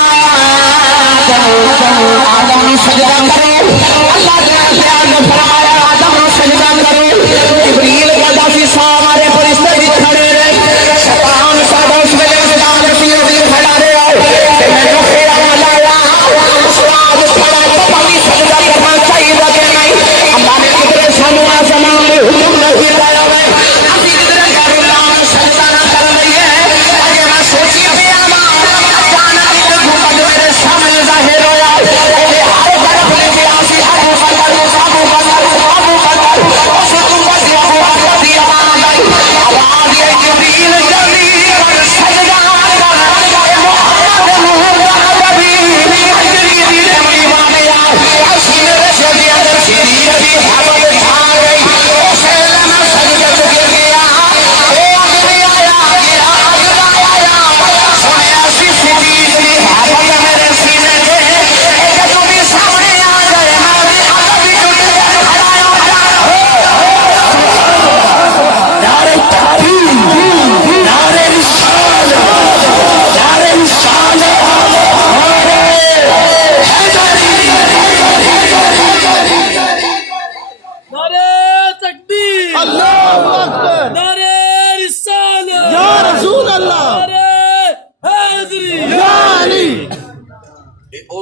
آدم سجدہ کرو اللہ نے فرمایا آدم سجدہ کرو جبریل کا داسی سامارے فرشتے بھی کھڑے رہے شیطان سادہ اس میں اسلام رسیل بھی کھڑا رہے کہ میں نے خیرہ ملایا سواد کھڑا تو پانی سجدہ کرنا چاہیے کہ نہیں اللہ نے قدر سانو آسمان میں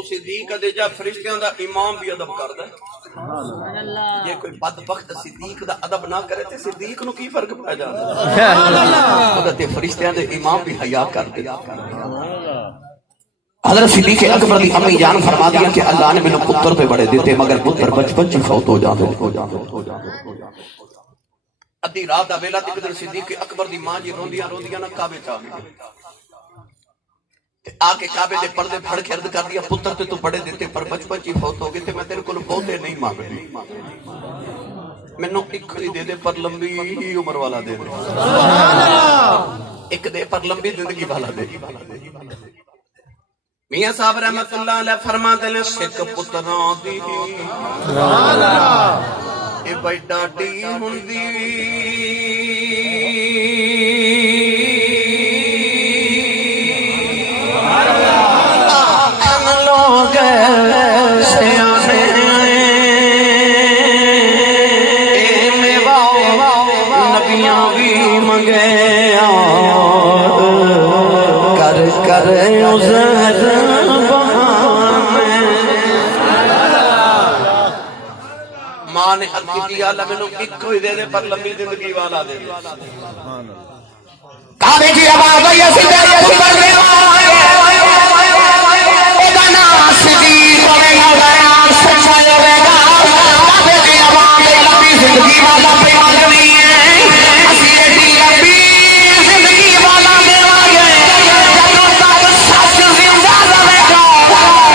او صدیق دے جا فرشتیاں دا امام بھی ادب کردا ہے جے کوئی بدبخت صدیق دا ادب نہ کرے تے صدیق نو کی فرق پے جاندا سبحان اللہ او تے فرشتیاں دے امام بھی حیا کردے حضرت صدیق اکبر دی امی جان فرما دیا کہ اللہ نے مینوں پتر پہ بڑے دیتے مگر پتر بچپن چ فوت ہو جاندے ادھی رات دا ویلا تے قدر صدیق اکبر دی ماں جی روندیاں روندیاں نہ کعبے چ آ گئی تے آ کے کعبے دے پردے پھڑ کے عرض کر دیا پتر تے تو بڑے دیتے پر بچپن چ فوت ہو گئے تے میں تیرے کول بہتے نہیں مانگدی مینوں ایک ہی دے دے پر لمبی عمر والا دے دے سبحان اللہ ایک دے پر لمبی زندگی والا دے میاں صاحب رحمت اللہ علیہ فرماتے ہیں سکھ پتراں دی سبحان اللہ اے بڑی ڈاڈی ہوندی لوگ سیانے نبیاں بھی منگے کر کر عذر ماں نے حد کی اللہ میں لوگ ایک کوئی دے دے پر لمبی زندگی والا دے دے کعبے کی آواز آئی ہے سیدھے اوپر لے صدیق ہوے گا سچا ہوے گا کعبے کی آواز لمبی زندگی والا پہ مانگنی ہے اسی دی لمبی زندگی والا دے گے جدوں تک سچ زندہ رہے گا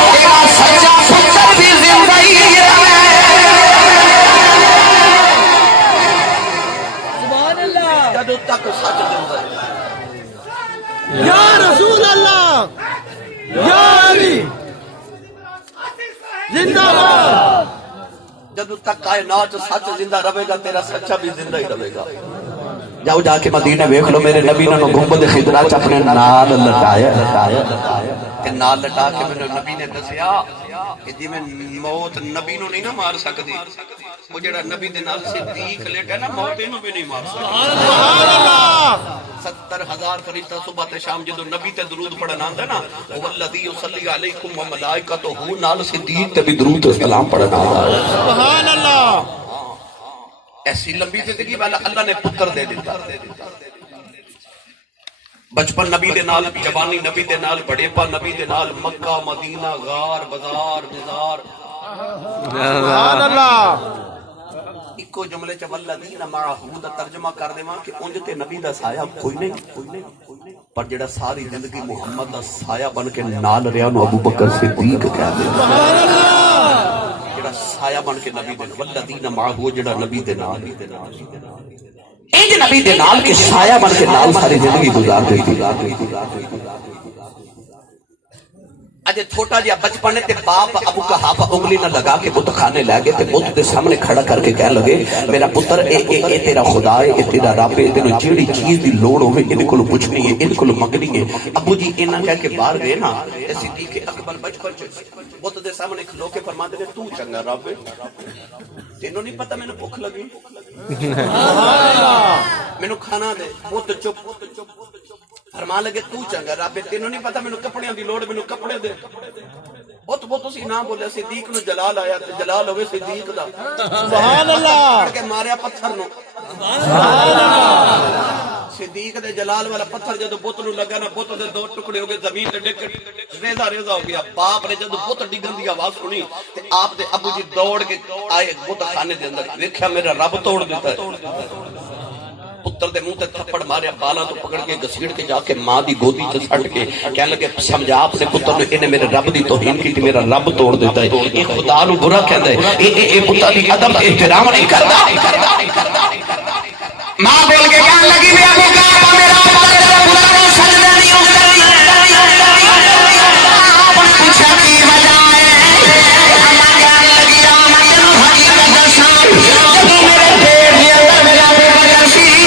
تیرا سچا پتر بھی زندہ ہی رہے سبحان اللہ جدوں تک سچ زندہ ہے یا رسول اللہ یا علی زندہ باد جدوں تک کائنات سچ زندہ رہے گا تیرا سچا بھی زندہ ہی رہے گا جاؤ جا کے مدینہ ویکھ لو میرے نبی نے گنبد خضرا چ اپنے نال لٹایا کہ نال لٹا کے میرے نبی نے دسیا کہ جی میں موت نبی نو نہیں نہ مار سکدی وہ جڑا نبی دے نال صدیق لیٹا نا موت اینو بھی نہیں مار سکدا سبحان اللہ 70,000 فرشتہ صبح تے شام جدو نبی تے درود پڑھن آندا نا والذی یصلی علیکم وملائکتہ نال صدیق تے بھی درود و سلام پڑھن آندا سبحان اللہ ایسی لمبی زندگی والا اللہ نے پتر دے دیتا بچپن نبی دے نال جوانی نبی دے نال بڑے پا نبی دے نال مکہ مدینہ غار بازار بازار سبحان اللہ اکو جملے چ والذین معه دا ترجمہ کر دیواں کہ اونج تے نبی دا سایہ کوئی نہیں پر جڑا ساری زندگی محمد دا سایہ بن کے نال رہیا نو ابو بکر صدیق کہہ دے سبحان اللہ جڑا سایہ بن کے نبی دے والذین معه جڑا نبی دے نال انج نبی دے نال کے سایہ بن کے نال ساری زندگی گزار گئی اجے چھوٹا جہا بچپن تے باپ ابو قحافہ انگلی نہ لگا کے بت کھانے لے گئے تے بت دے سامنے کھڑا کر کے کہنے لگے میرا پتر اے تیرا خدا ہے اے تیرا رب ہے تینوں جیڑی چیز دی لوڑ ہوے ان کولوں پوچھنی ہے ان کولوں منگنی ہے ابو جی انہاں کہہ کے باہر گئے نا تے صدیق اکبر بچپن چ بت دے سامنے کھلو کے فرماندے نے تو چنگا رب ہے تینوں نہیں پتہ مینوں بھوک لگی سبحان اللہ مینوں کھانا دے بت چپ فرما لگے تو چنگا رب تینوں نہیں پتہ مینوں کپڑیاں دی لوڑ مینوں کپڑے دے بہت بہت اسی نہ بولے صدیق نو جلال آیا تے جلال ہوے صدیق دا سبحان اللہ پڑھ کے ماریا پتھر نو سبحان اللہ صدیق دے جلال والا پتھر جدو بت نو لگا نا بت دے دو ٹکڑے ہو گئے زمین تے ڈگ ریزا ریزا ہو گیا باپ نے جدو بت ڈگن دی آواز سنی تے آپ دے ابو جی دوڑ کے آئے بت خانے دے اندر ویکھیا میرا رب توڑ دیتا ہے پتر دے منہ تے تھپڑ ماریا بالاں تو پکڑ کے گھسیڑ کے جا کے ماں دی گودی تے سٹ کے کہنے لگے سمجھا اپنے پتر نے انہیں میرے رب دی توہین کی میرا رب توڑ دیتا ہے اے خدا نو برا کہندا ہے اے پتر دی ادب احترام نہیں کردا ماں بول کے کہنے لگی میرا پتر میرا پتر سجدہ نہیں کرنا آپ نے پوچھا کی وجہ ہے اللہ کہنے لگی رحمت حقیقت دساں جب میرے پیٹ دے اندر میرا بچہ سی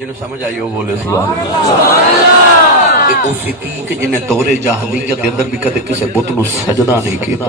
ਜਿਹਨੂੰ ਸਮਝ ਆਈ ਉਹ ਬੋਲੇ ਸੁਭਾਨ ਅੱਲਾਹ। ਇਹ ਉਹ ਸਿੱਦੀਕ ਜਿਹਨੇ ਦੌਰੇ ਜਾਹਲੀਅਤ ਦੇ ਅੰਦਰ ਵੀ ਕਦੇ ਕਿਸੇ ਬੁੱਤ ਨੂੰ ਸਜਦਾ ਨਹੀਂ ਕੀਤਾ।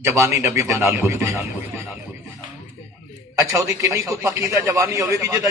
ਜਵਾਨੀ ਨਬੀ ਦੇ ਨਾਲ ਗੁਜ਼ਰੀ। ਅੱਛਾ ਉਹਦੀ ਕਿੰਨੀ ਕੁ ਪੱਕੀਦਾ ਜਵਾਨੀ ਹੋਵੇਗੀ ਜਿਹਦਾ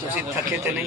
ਤੁਸੀਂ ਥੱਕੇ ਤੇ ਨਹੀਂ?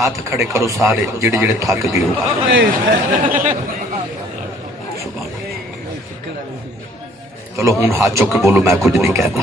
ਹੱਥ ਖੜੇ ਕਰੋ ਸਾਰੇ ਜਿਹੜੇ ਜਿਹੜੇ ਥੱਕ ਗਏ ਹੋ। ਚਲੋ ਹੁਣ ਹੱਥ ਚੁੱਕ ਕੇ ਬੋਲੋ ਮੈਂ ਕੁਝ ਨਹੀਂ ਕਹਿੰਦਾ।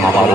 ਨਾ ਮਾਰੋ।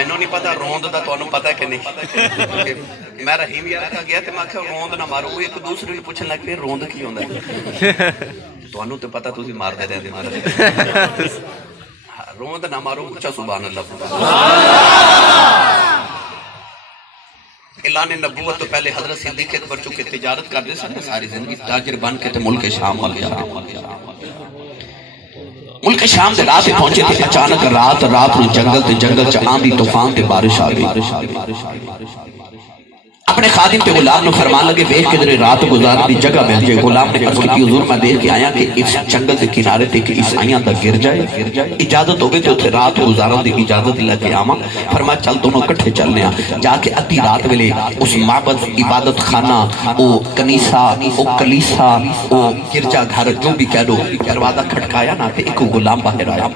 ਮੈਨੂੰ ਨਹੀਂ ਪਤਾ ਰੋਂਦ ਦਾ ਤੁਹਾਨੂੰ ਪਤਾ ਕਿ ਨਹੀਂ। ਮੈਂ ਰਹੀਮ ਯਾਰ ਕਾ ਗਿਆ ਤੇ ਮੈਂ ਆਖਿਆ ਰੋਂਦ ਨਾ ਮਾਰੋ। ਉਹ ਇੱਕ ਦੂਸਰੇ ਨੂੰ ਪੁੱਛਣ ਲੱਗ ਪਏ ਰੋਂਦ ਕੀ ਹੁੰਦਾ। ਤੁਹਾਨੂੰ ਤੇ ਪਤਾ ਤੁਸੀਂ ਮਾਰਦੇ ਰਹਿੰਦੇ ਮਾਰਦੇ। ਰੋਂਦ ਨਾ ਮਾਰੋ। ਉੱਚਾ ਸੁਭਾਨ ਅੱਲਾਹ। اعلان نبوت تو پہلے حضرت صدیق اکبر چونکہ تجارت کرتے سن ساری زندگی تاجر بن کے تے ملک شام ول گیا۔ ملک شام دے رات پہنچے تے اچانک رات نو جنگل تے جنگل چ آندھی طوفان تے بارش آ گئی۔ اپنے خادم تے غلام نو فرمان لگے دیکھ کے جڑے رات گزارن دی جگہ مل جائے۔ غلام نے عرض کی حضور میں دیکھ کے آیا کہ اس جنگل دے کنارے تے کہ عیسائیاں دا گر جائے، اجازت ہوگی تے اوتھے رات گزارن دی اجازت لے کے آواں۔ فرمایا چل دونوں اکٹھے چلنے ہاں۔ جا کے ادھی رات ویلے اس معبد عبادت خانہ او کنیسہ او کلیسا او گرجا گھر جو بھی کہہ لو دروازہ کھٹکایا نا تے ایک غلام باہر آیا۔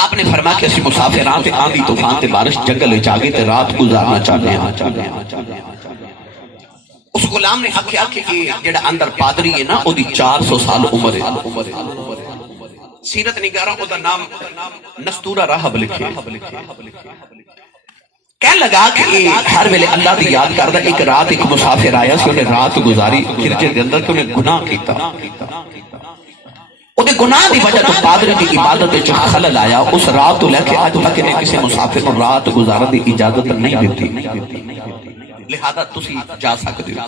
آپ نے فرمایا کہ اسی مسافران تے آندھی طوفان تے بارش جنگل وچ آ گئے تے رات گزارنا چاہتے ہیں۔ اس غلام نے آکھیا کہ جڑا اندر پادری ہے نا او دی 400 سال عمر ہے۔ سیرت نگاراں او دا نام نستورہ راہب لکھے۔ کہنے لگا کہ ہر ویلے اللہ دی یاد کردا۔ ایک رات ایک مسافر آیا سی، انہیں رات گزاری گرجے دے اندر کہ انہیں گناہ کیتا۔ وہ گناہ دی وجہ تو پادری دی عبادت جو خلل آیا۔ اس رات تو لے کے آج تک نے کسی مسافر کو رات گزارن دی اجازت نہیں دیتی، لہذا تسی جا سکتے ہو۔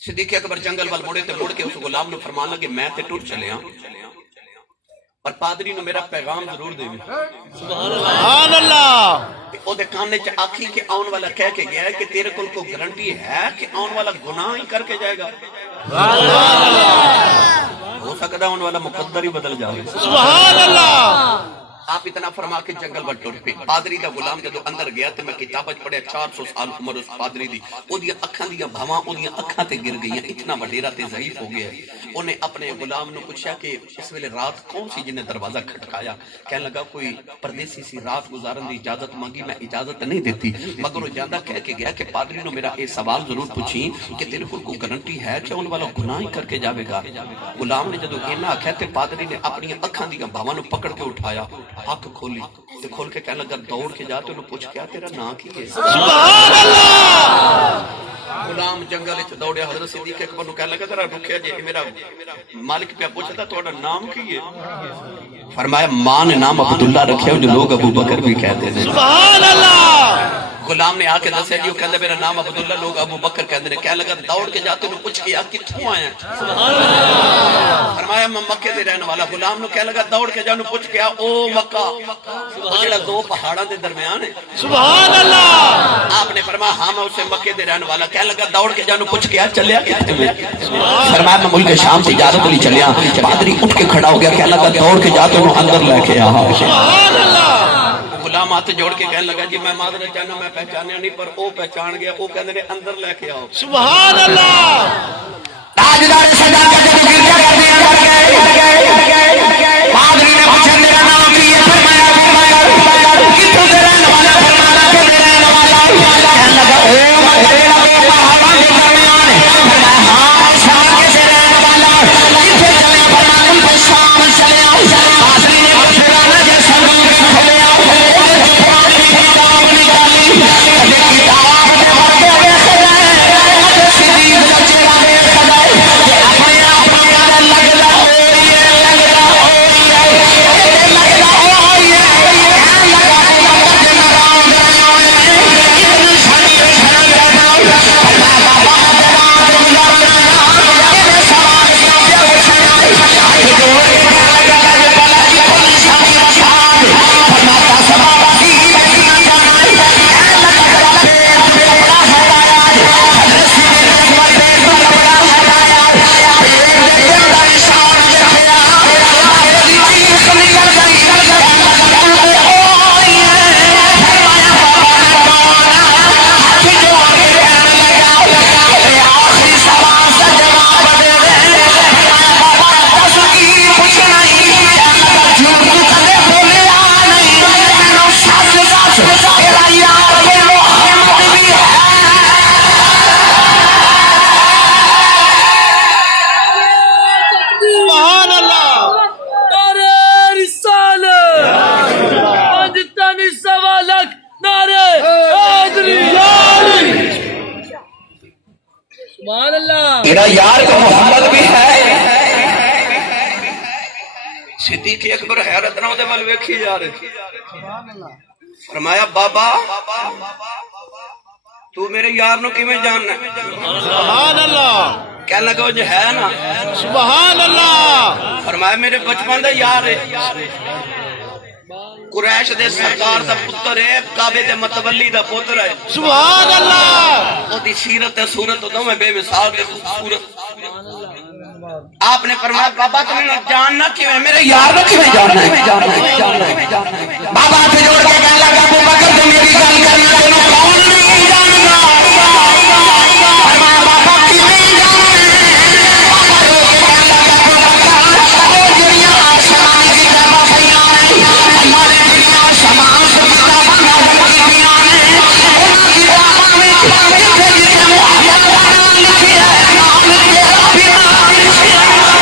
صدیق اکبر جنگل وال مڑے تے مڑ کے اس غلام نے فرمان لگے میں تے ٹر چلے ہاں اور پادری نو میرا پیغام ضرور دے۔ سبحان اللہ او دے کان وچ آکھی کہ آن والا کہہ کے گیا ہے کہ تیرے کول کوئی گارنٹی ہے کہ آن والا گناہ ہی کر کے جائے گا؟ ہو سکتا ہے ان والا مقدر ہی بدل جائے۔ سبحان اللہ آپ اتنا فرما کے جنگل بڑھ ٹر پے۔ پادری دا غلام جدو اندر گیا تے میں کتاب پڑھیا 400 سال عمر اس پادری دی۔ او دی اکھاں دی بھاواں او دی اکھاں تے گر گئیاں، اتنا وڈیرا تے ضعیف ہو گیا۔ انہیں اپنے غلام نو پوچھا کہ اس ویلے رات کون سی جن نے دروازہ کھٹکایا؟ کہنے لگا کوئی پردیسی سی رات گزارن دی اجازت مانگی، میں اجازت نہیں دیتی، مگر وہ جاندہ کہہ کے گیا کہ پادری نو میرا ایک سوال ضرور پوچھی کہ تیرے کو گارنٹی ہے کہ ان والا گناہ ہی کر کے جاوے گا؟ غلام نے جدو اینا آکھیا تے پادری نے اپنی اکھاں دی بھاواں نو پکڑ کے اٹھایا، آنکھ کھولی تے کھول کے کہنے لگا دوڑ کے جا تے انہوں پوچھ کیا تیرا نام کی ہے؟ سبحان اللہ غلام جنگل وچ دوڑیا۔ حضرت صدیق اکبر نو کہنے لگا ذرا رکیا جی میرا مالک پہ پوچھتا تھوڑا نام کی ہے؟ فرمایا ماں نے نام عبداللہ رکھیا جو لوگ ابو بکر بھی کہتے ہیں۔ سبحان اللہ غلام نے آ کے دسیا جی وہ کہندے میرا نام عبداللہ لوگ ابو بکر کہندے نے۔ کہنے لگا دوڑ کے جاتے انہوں پوچھ کے کتھوں آیا؟ فرمایا میں مکے دے رہنے والا۔ غلام نو کہنے لگا دوڑ کے جانو پوچھ کے او مکہ جڑا دو پہاڑاں دے درمیان ہے۔ سبحان اللہ آپ نے فرمایا ہاں میں اسے مکے دے رہنے والا۔ کہنے لگا دوڑ کے جانو پوچھ کے چلیا کتنے میں؟ فرمایا میں ملک شام تجارت لی چلیا۔ پادری اٹھ کے کھڑا ہو گیا، کہنے لگا دوڑ کے جاتے انہوں اندر لے کے آ۔ سبحان اللہ غلام ہاتھ جوڑ کے کہنے لگا جی میں معذرت چاہنا میں پہچانے نہیں، پر او پہچان گیا، او کہنے نے اندر لے کے آؤ۔ سبحان اللہ تاجدار سجا کے جب گرجا کر دیا پادری نے پوچھا میرا نام کی ہے؟ فرمایا کتوں سے رہنے والا؟ فرمایا کہ میرے رہنے والا۔ کہنے لگا او مکے والے پہاڑوں کے درمیان ہے۔ فرمایا ہاں شام کے سے رہنے والا۔ کتنے چلے؟ فرمایا ان کو شام چلے آؤ۔ پادری نے پوچھا نا جیسا لوگ کھلے آؤ پادری کتاب نکالی، کتاب میں بڑھتے ہوئے خدائے صدیق بچے والے خدائے اپنے آپ میں لگ رہا صدیق اکبر حیرت نہ دے ول ویکھی جا رہے فرمایا بابا تو میرے یار نو کیویں جاننا ہے سبحان اللہ کہنے لگا جو ہے نا سبحان اللہ فرمایا میرے بچپن دا یار ہے قریش دے سرکار دا پتر ہے کعبے دے متولی دا پتر ہے سبحان اللہ او دی سیرت تے صورت تو میں بے مثال تے خوبصورت آپ نے فرمایا بابا تمہیں جاننا کیویں میرے یار نو کیویں جاننا ہے بابا سے جوڑ کے کہنے لگا ابو بکر تو میری گل کرنا تینوں کون نہیں جاننا فرمایا بابا کیویں جاننا بابا رو کے کہنے لگا ابو بکر او جڑیاں آسمان دی طرف پھیلاں اللہ نے جڑیاں آسمان سے کتاباں نازل کیتیاں نے انہاں کتاباں وچ جتھے جتھے محمد دا نام لکھیا ہے نام تیرا بھی نام لکھیا ہے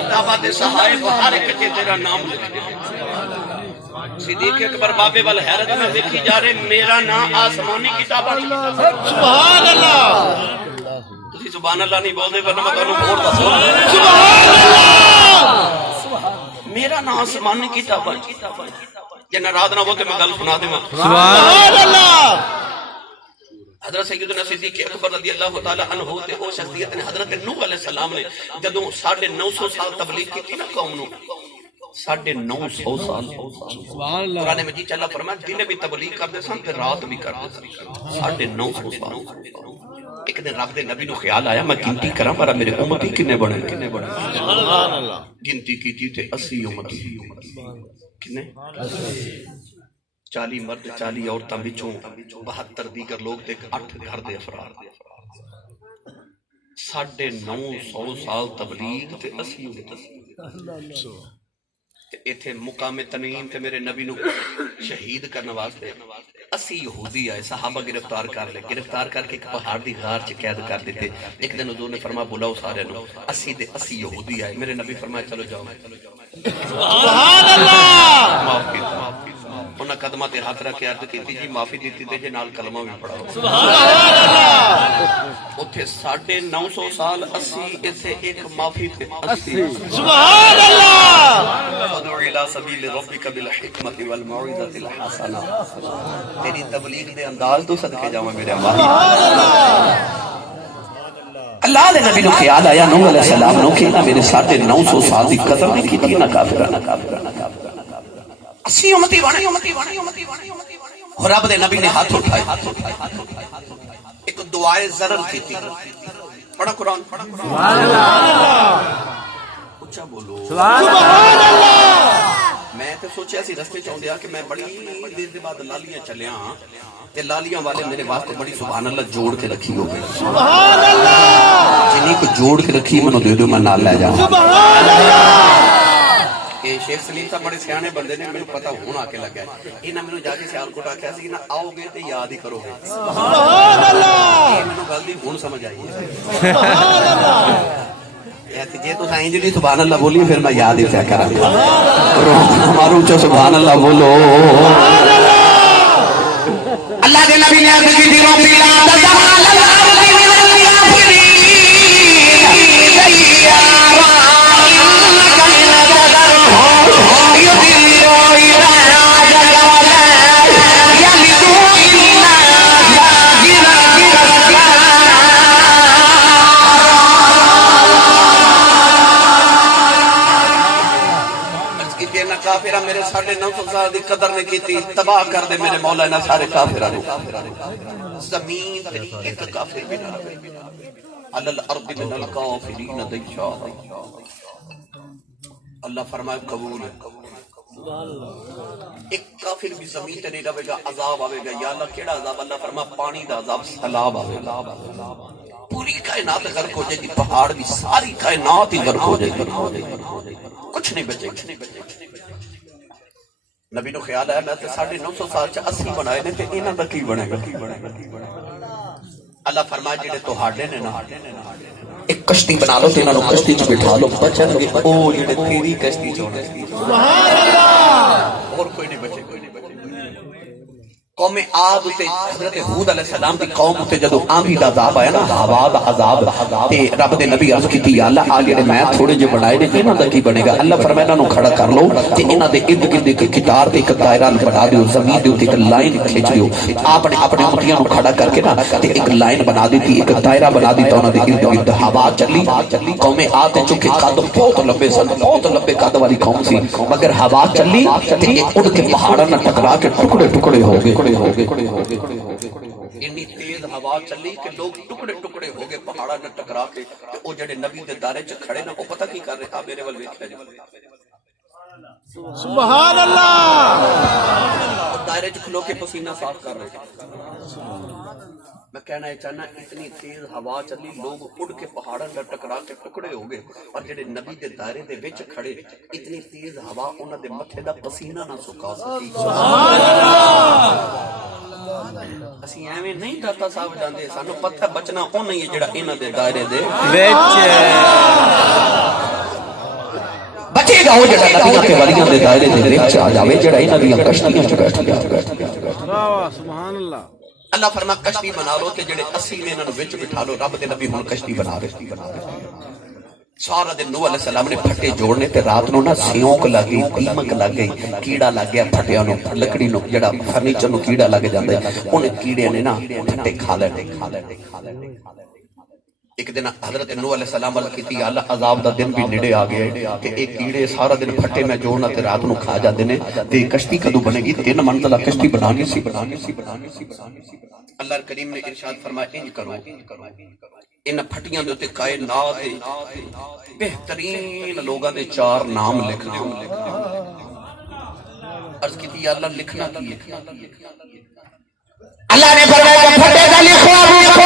کتابات صحائف ہر ایک تے تیرا نام لکھے صدیق اکبر بابے وال حیرت میں دیکھی جا رہے میرا نام آسمانی کتاباں سبحان اللہ تسی سبحان اللہ نہیں بولدے ورنہ میں تانوں اور دسوں سبحان اللہ میرا نام آسمانی کتاباں جے ناراض نہ ہو تے میں گل سنا دیواں سبحان اللہ حضرت سیدنا صدیق اکبر رضی اللہ تعالی عنہ تے او شخصیت نے حضرت نوح علیہ السلام نے جدوں 950 سال تبلیغ کی تھی نا قوم نو 950 سال سبحان اللہ قرآن مجید چلا فرمایا دن بھی تبلیغ کرتے سن تے رات بھی کرتے سن 950 سال ایک دن رب دے نبی نو خیال آیا میں گنتی کراں پر میرے امتی کنے بنے سبحان اللہ گنتی کی تے 80 امتی کنے 40 مرد 40 عورتاں وچوں 72 دیگر لوگ تے 8 گھر دے افراد 950 سال تبلیغ تے 80 تے ایتھے مقام تنعیم تے میرے نبی نو شہید کرنے واسطے 80 یہودی آئے صحابہ گرفتار کر کے ایک پہاڑ دی غار چ قید کر دیتے ایک دن حضور نے فرمایا بلاؤ سارے نو 80 دے 80 یہودی آئے میرے نبی فرمایا چلو جاؤ سبحان اللہ معاف کی انہاں قدماں تے ہاتھ رکھ کے عرض کیتی جی معافی دیتی تے جے نال کلمہ بھی پڑھاؤ سبحان اللہ اوتھے 950 سال 80 ایتھے ایک معافی تے 80 سبحان اللہ ادعو الى سبیل ربک بالحکمت والموعظۃ الحسنہ تیری تبلیغ دے انداز تو صدقے جاواں میرے اللہ اللہ دے نبی نو خیال آیا نوح علیہ السلام نو کہ میرے 950 سال دی قدر نہیں کیتی نہ کافر اسی امتی بنے اور رب دے نبی نے ہاتھ اٹھائے ایک دعائے ضرر کیتی پڑھا قرآن سبحان اللہ اچھا بولو سبحان اللہ میں تے سوچیا سی رستے چاہندیا کہ میں بڑی دیر دے بعد لالیاں چلیا تے لالیاں والے میرے واسطے بڑی سبحان اللہ جوڑ کے رکھی ہو گئی سبحان اللہ جنہیں کو جوڑ کے رکھی منو دے دو میں نال لے جاؤں سبحان اللہ کہ شیخ سلیم صاحب بڑے سیانے بندے نے میں پتہ ہون آ کے لگا ہے انہاں مینوں جا کے سیالکوٹ آکھیا سی نا آؤ گے تے یاد ہی کرو گے سبحان اللہ یہ مینوں گل دی ہن سمجھ آئی ہے سبحان اللہ جے تو سائیں جی سبحان اللہ بولی پھر میں یاد ہی کیا کراں ہمارا اونچا سبحان اللہ بولو اللہ کے نبی نے عرض کی تھی ربی لا تجعل الارض من الكافرین دیارا انک ان تذرهم یضلوا عبادک ولا یلدوا الا فاجرا کافرہ میرے 950 سال دی قدر نے کیتی تباہ کر دے میرے مولا انہاں سارے کافراں نو زمین تے ایک کافر بھی نہ رہے علی الارض من الکافرین دیارا اللہ فرمائے قبول ہے ایک کافر بھی زمین تے نہیں رہے گا عذاب آوے گا یا اللہ کیڑا عذاب اللہ فرما پانی دا عذاب سیلاب آوے گا پوری کائنات غرق ہو جائے گی پہاڑ بھی ساری کائنات ہی غرق ہو جائے گی کچھ نہیں بچے گا نبی نو خیال آیا میں تے 950 سال چ 80 بنائے نے تے انہاں دا کی بنے گا اللہ فرمائے جڑے تہاڈے نے نا ایک کشتی بنا لو تے انہاں نو کشتی وچ بٹھا لو بچن گے او جڑے تیری کشتی چ ہونے سبحان اللہ اور کوئی نہیں بچے قوم عاد تے حضرت ہود علیہ السلام دی قوم تے جدو آندھی دا عذاب آیا نا، ہوا دا عذاب، تے رب دے نبی عرض کیتی یا اللہ آ جڑے میں تھوڑے جے بنائے نے انہاں دا کی بنے گا؟ اللہ فرمایا انہاں نوں کھڑا کر لو تے انہاں دے ارد گرد ایک قطار تے ایک دائرہ بنا دیو، زمین دے اوتے ایک لائن کھچ دیو، آپ نے اپنے امتیاں نوں کھڑا کر کے نا تے ایک لائن بنا دیتی، ایک دائرہ بنا دیتا انہاں دے ارد گرد، ہوا چلی، قوم عاد تے چونکہ قد بہت لمبے سن، بہت لمبے قد والی قوم سی، مگر ہوا چلی تے اڑ کے پہاڑاں نال ٹکرا کے ٹکڑے ٹکڑے ہو گئے، اتنی تیز ہوا چلی کہ لوگ ٹکڑے ٹکڑے ہو گئے پہاڑاں نال ٹکرا کے، تے او جڑے نبی دے دائرے چ کھڑے نا، او پتہ کی کر رہے؟ میرے ول ویکھیا جی، سبحان اللہ، دائرے چ کھلو کے پسینہ صاف کر رہے۔ میں کہنا چاہنا اتنی تیز ہوا چلی، لوگ اڑ کے پہاڑاں نال ٹکرا کے ٹکڑے ہو گئے، اور جڑے نبی دے دائرے دے وچ کھڑے، اتنی تیز ہوا انہاں دے متھے دا پسینہ نہ سکا سکی۔ سبحان اللہ، اسی ایویں نہیں داتا صاحب جاندے، سانو پتہ بچنا او نہیں ہے جڑا انہاں دے دائرے دے وچ بچے گا، او جڑا نبیاں تے ولیاں دے دائرے دے وچ آ جاوے، جڑا انہاں دیاں کشتیاں چ بیٹھ گیا۔ سبحان اللہ، اللہ فرما کشتی بنا لو تے جڑے 80 نے انہاں نوں وچ بٹھا لو۔ رب دے نبی ہن کشتی بنا رہے، سارا دن نوح علیہ السلام نے پھٹے جوڑنے تے رات نو نا سیونک لگ گئی، دیمک لگ گئی، کیڑا لگ گیا پھٹیاں نو، لکڑی نو جڑا فرنیچر نو کیڑا لگ جاندا ہے، اونے کیڑے نے نا پھٹے کھا لے۔ ایک دن حضرت نوح علیہ السلام علیہ کیتی یا اللہ عذاب دا دن بھی نڑے آ گیا ہے کہ ایک کیڑے سارا دن پھٹے میں جوڑنا تے رات نو کھا جاندے نے، تے کشتی کدو بنے گی؟ 3 منزلہ کشتی بنانی سی۔ اللہ کریم نے ارشاد فرمایا انج کرو، ان پھٹیاں دے تے کائنات دے بہترین لوگاں دے 4 نام لکھ دیو۔ عرض کیتی یا اللہ لکھنا کی ہے؟ اللہ نے فرمایا پھٹے دا لکھو ابو بکر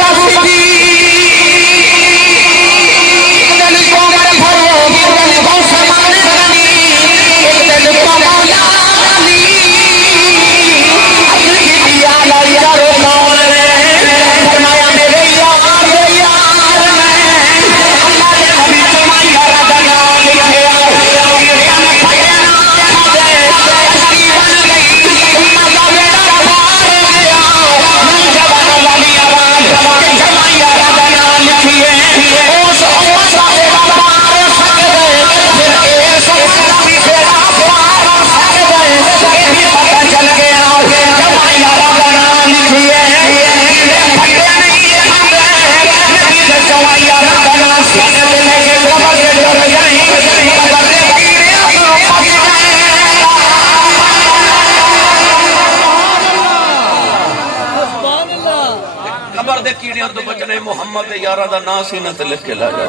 کیڑیاں تو بچنے محمد یارہ دا نام سینہ تے لکھ کے لا جا۔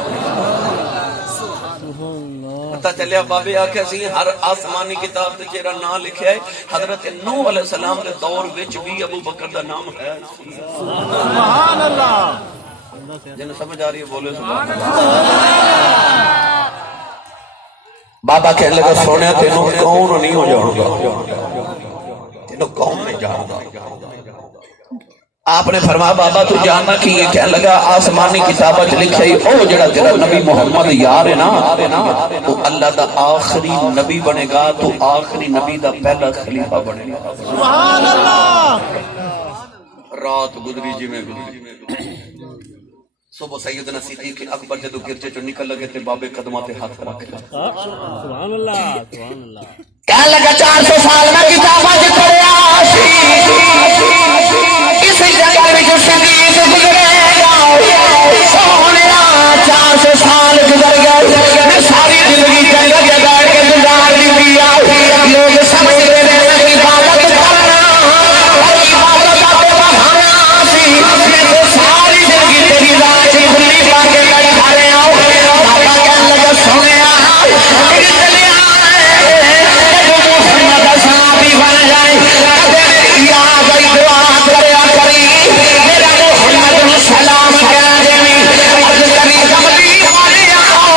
پتہ چلیا بابے آکھے سی ہر آسمانی کتاب تے جیرا نام لکھیا ہے، حضرت نوح علیہ السلام دے دور وچ بھی ابو بکر دا نام ہے۔ سبحان اللہ، جن سمجھ آ رہی ہے بولے سبحان اللہ۔ بابا کہنے لگا سونے تینوں کون نہیں ہو جاندا، تینوں کون نہیں جاندا؟ آپ نے فرمایا بابا تو جاننا کی ہے؟ کہنے لگا آسمانی کتابہ چ لکھا ہے او جڑا تیرا نبی محمد یار ہے نا، وہ اللہ دا آخری نبی بنے گا، تو آخری نبی دا پہلا خلیفہ بنے گا۔ سبحان اللہ، رات گزری جی میں گزری، صبح سیدنا صدیق اکبر جدو گرجے چو نکل لگے تے بابے قدمہ تے ہاتھ رکھ لیا۔ سبحان اللہ، سبحان اللہ، کہنے لگا 400 سال میں کتابہ جترے آشی، اس جگہ میں صدیق گزرے گا، سونیا 400 سال گزر گئے، میں ساری زندگی چل لگے بیٹھ کے گزار دی دیا، لوگ سمجھتے ہیں عبادت کرنا اور عبادت کا بہانا سی، میں تو ساری زندگی تیری راہ سے بھلی پا کے بیٹھا رہے ہوں۔ بابا کہنے لگا سونیا چلے آئے محمد صحابی بن جائے، یا گئی دعا کریا کری میرا محمد سلام کہہ دینی، عرض کری کملی والے آؤ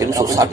360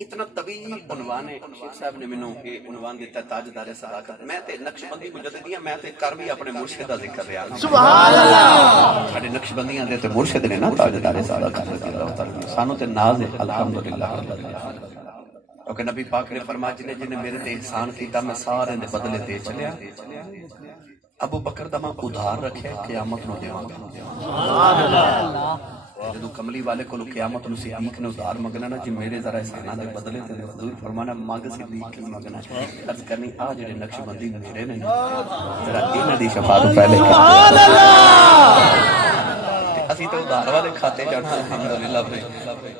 اتنا طویل عنوان ہے شیخ صاحب نے مینوں یہ عنوان دیتا تاجدار صداقت میں تے نقشبندی مجددیاں میں تے کر بھی اپنے مرشد دا ذکر رہا سبحان اللہ ساڈے نقشبندیاں دے تے مرشد نے نا تاجدار صداقت رضی اللہ تعالی سانو تے ناز ہے الحمدللہ کیونکہ نبی پاک نے فرمایا جن میرے تے احسان کیتا میں سارے دے بدلے دے چلیا ابو بکر دا میں ادھار رکھے قیامت نو دیواں گا سبحان اللہ جدو کملی والے کو قیامت نو صدیق نے ادھار مگنا نا جی میرے ذرا احساناں دے بدلے تے حضور فرمانا مانگ صدیق کی مگنا عرض کرنی آ جڑے نقش بندی میرے نے ذرا انہاں دی شفاعت پہلے سبحان اللہ اسی تو ادھار والے کھاتے جانا الحمدللہ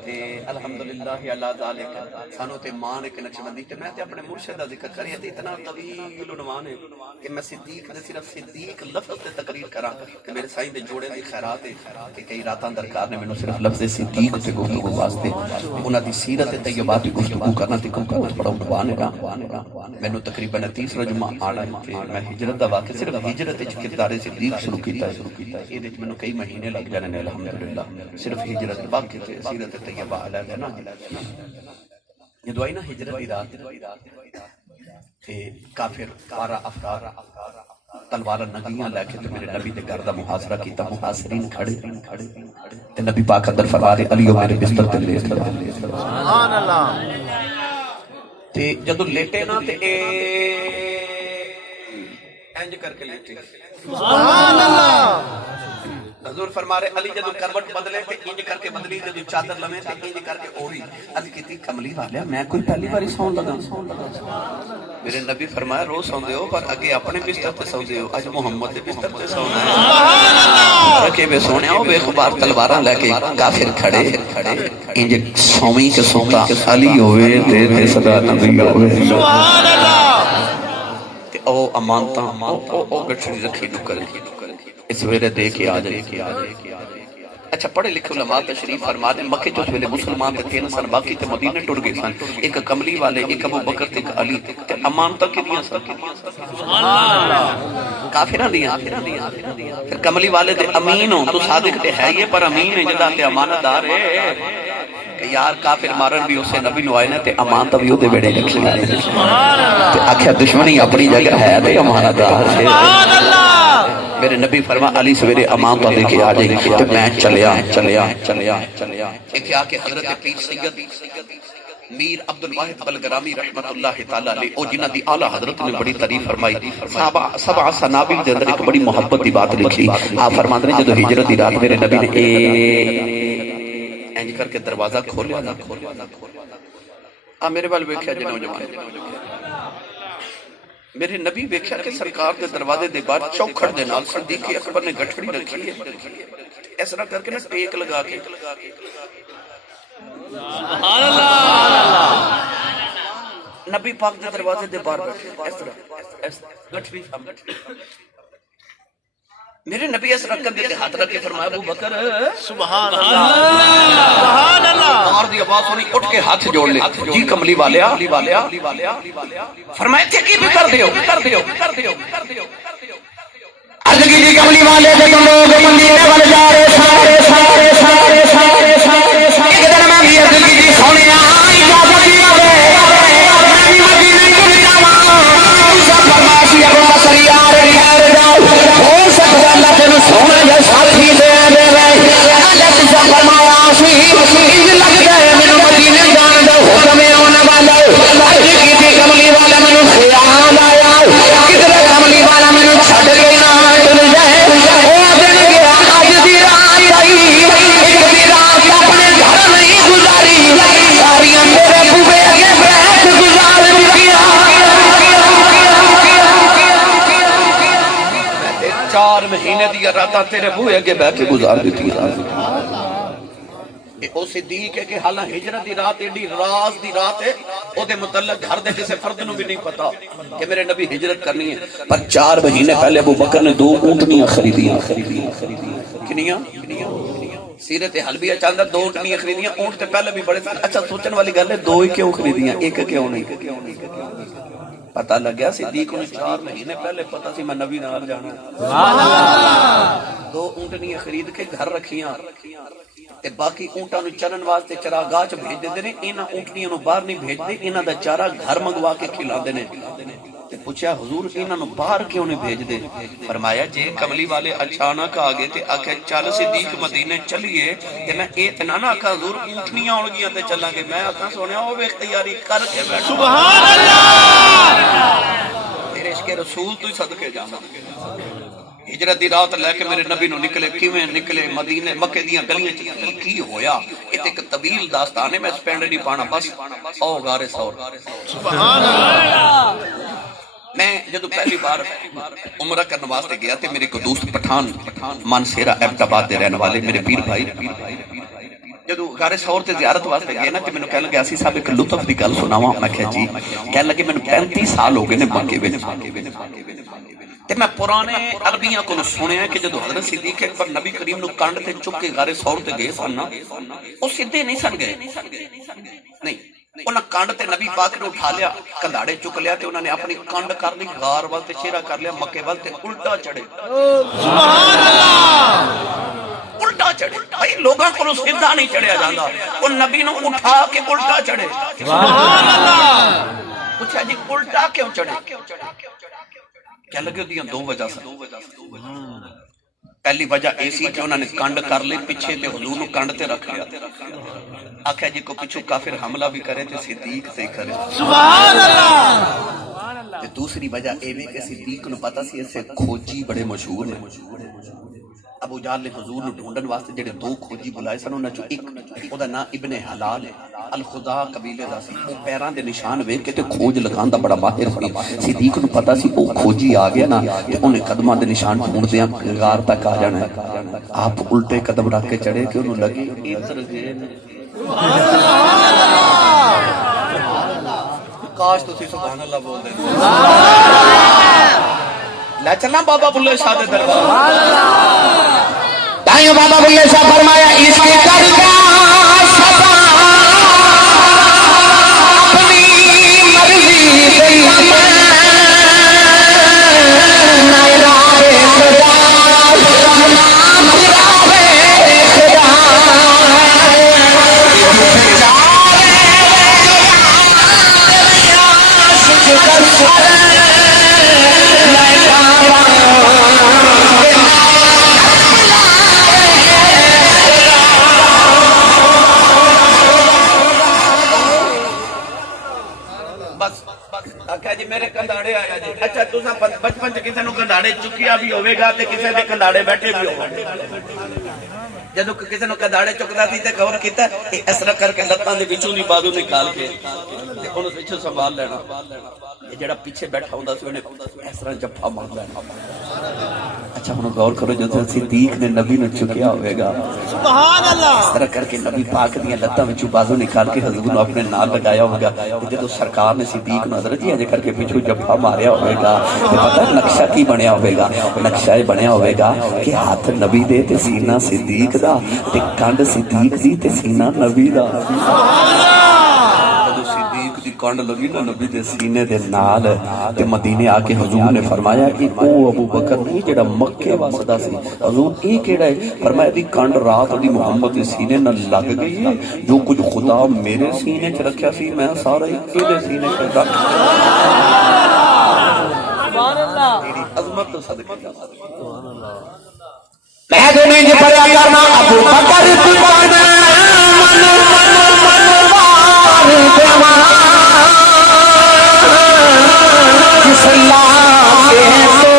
تے الحمدللہ علی ذالک سانو تے مان ایک نقش بندی تے میں تے اپنے مرشد دا ذکر کریا تے اتنا طویل عنوان ہے کہ میں صدیق نے صرف صدیق لفظ تے تقریر کراں کہ میرے سائیں دے جوڑے دی خیرات ہے کہ کئی راتاں درکار نے مینوں صرف لفظ صدیق تے گفتگو واسطے انہاں دی سیرت طیبہ دی گفتگو کرنا تے کوئی بہت بڑا عنوان ہے مینوں تقریباً 30 جمعہ آنا ہے کہ میں ہجرت دا واقعہ صرف ہجرت وچ کردار صدیق شروع کیتا ہے اے وچ مینوں کئی مہینے لگ جانے نے الحمدللہ صرف ہجرت باقی سیرت طیبہ علیہ نا جدو آئی نا ہجرت دی رات تے کافر 12 افراد تلوار نگیاں لے کے میرے نبی دے گھر دا محاصرہ کیتا محاصرین کھڑے تے نبی پاک اندر فرما رہے علیو میرے بستر تے لیٹ سبحان اللہ تے جدو لیٹے نا تے انج کر کے لیٹے سبحان اللہ حضور فرما رہے علی جدو کروٹ بدلے تے انج کر کے بدلی جدو چادر لمے تے انج کر کے اوڑی عرض کیتی کملی والیا میں کوئی پہلی باری سون لگا میرے نبی فرمایا روز سوندے ہو پر اگے اپنے بستر تے سوندے ہو اج محمد دے بستر تے سونا ہے سبحان اللہ رکھے وے سونیا او بے خبر تلواراں لے کے کافر کھڑے انج سومی کے سوتا علی ہوئے تے صدا نبی ہوئے سبحان اللہ تے او امانتاں او گٹھڑی رکھی نکل اس ویلے دے کے آ جائے اچھا پڑھے لکھے علماء تشریف فرما دیں مکے جو اس ویلے مسلمان تے 3 سن باقی تے مدینے ٹر گئے سن ایک کملی والے ایک ابو بکر تے ایک علی تے امانتاں کتنیاں سن سبحان اللہ کافراں دیاں پھر کملی والے تے امین ہو تو صادق تے ہے یہ پر امین ہے جدا تے امانت دار ہے کہ یار کافر مارن بھی اسے نبی نو آئے نا تے امانت بھی اودے بیڑے رکھ لے سبحان اللہ تے آکھیا دشمنی اپنی جگہ ہے تے امانت دار ہے سبحان اللہ میرے نبی فرما علی سویرے امانتہ دے کے آ جائے تو میں چلیا ایک آ کے حضرت پیر سید میر عبدالواحد بلگرامی رحمت اللہ تعالی علیہ او جنہ دی اعلیٰ حضرت نے بڑی تعریف فرمائی سبع سنابل دے اندر ایک بڑی محبت دی بات لکھی آپ فرماتے ہیں جدو ہجرت دی رات میرے نبی نے اینج کر کے دروازہ کھولیا میرے وال ویکھیا جی نوجوان میرے نبی ویکھیا کہ سرکار دے دروازے دے بعد چوکھڑ دے نال صدیق اکبر نے گٹھڑی رکھی ہے اس طرح کر کے نا ٹیک لگا کے سبحان اللہ نبی پاک دے دروازے دے باہر بیٹھے اس طرح گٹھڑی میرے نبی اس رکعت دے ہاتھ رکھ کے فرمایا ابو بکر سبحان اللہ سبحان اللہ اور دی آواز سنی اٹھ کے ہاتھ جوڑ لے جی کملی والیا فرمایا تے کی بھی کر دیو عرض کی جی کملی والے تے تم لوگ مدینے والے جا رہے سارے ایک دن میں بھی عرض کی جی سونیا اجازت دیا میں بھی مدینے ٹر جاواں سب فرمایا ابو بکر یار جاؤ ہو سکتا اللہ تینوں سونا جا ساتھی دے حضرت سے فرمایا سی انج لگ گئے مینوں مدینے جان دا حکم آنے والا عرض کی تھی کملی والا مینوں خیال آیا کدھر کملی والا مینوں چھڈ کے نہ ٹر جائے او دن گیا اج دی رات آئی ایک دی رات اپنے گھر نہیں گزاری ساریاں میرے بوے اگے بیٹھ گزار دیا 4 مہینے دی راتاں تیرے بوئے اگے بیٹھ کے گزار دیتی او صدیق ہے کہ حالہ ہجرت دی رات ایڈی راز دی رات ہے او دے متعلق گھر دے کسے فرد نو بھی نہیں پتا کہ میرے نبی ہجرت کرنی ہے پر 4 مہینے پہلے ابو بکر نے 2 اونٹنیاں خریدیاں کنیاں سیرت حلبیہ چاندر 2 اونٹنیاں خریدیاں اونٹ تے پہلے بھی بڑے اچھا سوچن والی گل ہے 2 ہی کیوں خریدیاں ایک کیوں نہیں پتہ لگ گیا صدیق نے 4 مہینے پہلے پتہ سی میں نبی نال جانا سبحان اللہ 2 اونٹنیاں خرید کے گھر رکھیاں تے باقی اونٹاں نوں چرن واسطے چراگاہ چ بھیج دیندے نے، انہاں اونٹنیاں نوں باہر نہیں بھیجدے، انہاں دا چارہ گھر منگوا کے کھلاندے نے۔ تے پوچھا حضور انہاں نوں باہر کیوں نہیں بھیجدے؟ فرمایا جے کملی والے اچانک آ گئے تے آکھے چل صدیق مدینے چلیے تے میں اے تے نہ آکھا حضور اونٹنیاں آن گیاں تے چلاں گے، میں آکھا سونیا او ویکھ تیاری کر کے بیٹھ سبحان اللہ تیرے عشق رسول تو ہی صدقے جانا۔ ہجرت دی رات لے کے میرے نبی نو نکلے، کیویں نکلے مدینے مکے دیاں گلیاں چ کی ہویا، اے تے ایک طویل داستان ہے، میں سپینڈ نہیں پانا، بس او غار ثور۔ سبحان اللہ میں جدو پہلی بار عمرہ کرنے واسطے گیا تے میرے کو دوست پٹھان مانسیرا ایبٹ آباد دے رہنے والے میرے پیر بھائی جدو غار ثور تے زیارت واسطے گئے نا تے مینوں کہن لگے اسی صاحب ایک لطف دی گل سناواں، میں کہا جی، کہن لگے مینوں 35 سال ہو گئے نے مکے وچ تے میں پرانے عربیاں کو سنیا کہ جدو حضرت صدیق اکبر نبی کریم نو کنڈ تے چک کے غار ثور تے گئے سن نا، او سیدھے نہیں سن گئے، نہیں انہاں کنڈ تے نبی پاک نے اٹھا لیا، کنداڑے چک لیا تے انہوں نے اپنی کنڈ کر لی غار وال تے چہرہ کر لیا مکے وال تے الٹا چڑھے۔ سبحان اللہ الٹا چڑھے بھائی، لوگاں کو سیدھا نہیں چڑھیا جاندا، او نبی نو اٹھا کے الٹا چڑھے۔ سبحان اللہ پوچھا جی الٹا کیوں چڑھے؟ کہنے لگے دیاں دو وجہ سے۔ پہلی وجہ ایسی کہ انہوں نے کنڈ کر لی پیچھے تے حضور نو کنڈ تے رکھ لیا، آکھا جی کو پیچھو کافر حملہ بھی کرے تے صدیق سے کرے۔ سبحان اللہ تے دوسری وجہ اے بھی کہ صدیق نو پتہ سی ایسے کھوجی بڑے مشہور ہیں۔ ابو جہل نے حضور نو ڈھونڈن واسطے جڑے دو کھوجی بلائے سن، انہاں چوں ایک او دا نام ابن حلال ہے، الخدا قبیلے دا سی، او پیراں دے نشان ویکھ کے تے کھوج لگان دا بڑا ماہر سی۔ صدیق نو پتہ سی او کھوجی آ گیا نا تے اونے قدماں دے نشان ڈھونڈدیاں غار تک آ جانا ہے۔ آپ الٹے قدم رکھ کے چڑھے کہ انہوں لگی ادھر گئے نے۔ کاش تسی سبحان اللہ بول دے۔ لے چلنا بابا بلے شاہ دے دربار۔ تائیوں بابا بلے شاہ فرمایا اس کے کر کا سبا اپنی مرضی دئی جی میرے کنداڑے آیا جی، اچھا تساں بچپن چ کسی نو کنداڑے چکیا بھی ہوے گا تے کسی دے کنداڑے بیٹھے بھی ہوگا، جدو کسی نو کنداڑے چکدا سی تے غور کیتا اس طرح کر کے لتاں دے وچوں دی بازو نکال کے تے اونوں پچھوں سنبھال لینا، یہ جڑا پیچھے بیٹھا ہوندا سی اونے اس طرح جفا مار لینا۔ اچھا ہن غور کرو جدو صدیق نے نبی نو چکیا ہوئے گا سبحان اللہ اس طرح کر کے نبی پاک دیاں لتاں وچوں بازو نکال کے حضور نو اپنے نال لگایا ہوگا، جدو سرکار نے صدیق نو حضرت جی اجے کر کے پیچھے جفا ماریا ہوئے گا تے پتہ نقشہ کی بنیا ہوئے گا؟ نقشہ یہ بنیا ہوئے گا کہ ہاتھ نبی دے تے سینہ صدیق دا تے کنڈ صدیق دی تے سینہ نبی دا۔ جدو صدیق دی کنڈ لگی نا نبی دے سینے دے نال تے مدینے آ کے حضور نے فرمایا کہ او ابو بکر نہیں جڑا مکے واسدا سی، حضور اے کیڑا ہے؟ فرمایا دی کنڈ رات دی محمد دے سینے نال لگ گئی ہے، جو کچھ خدا میرے سینے چ رکھیا سی میں سارا ہی تیرے سینے چ رکھ تیری عظمت تو صدقے جا میں تو نہیں جی پڑھا کرنا ابو بکر دیوانہ من جس اللہ سے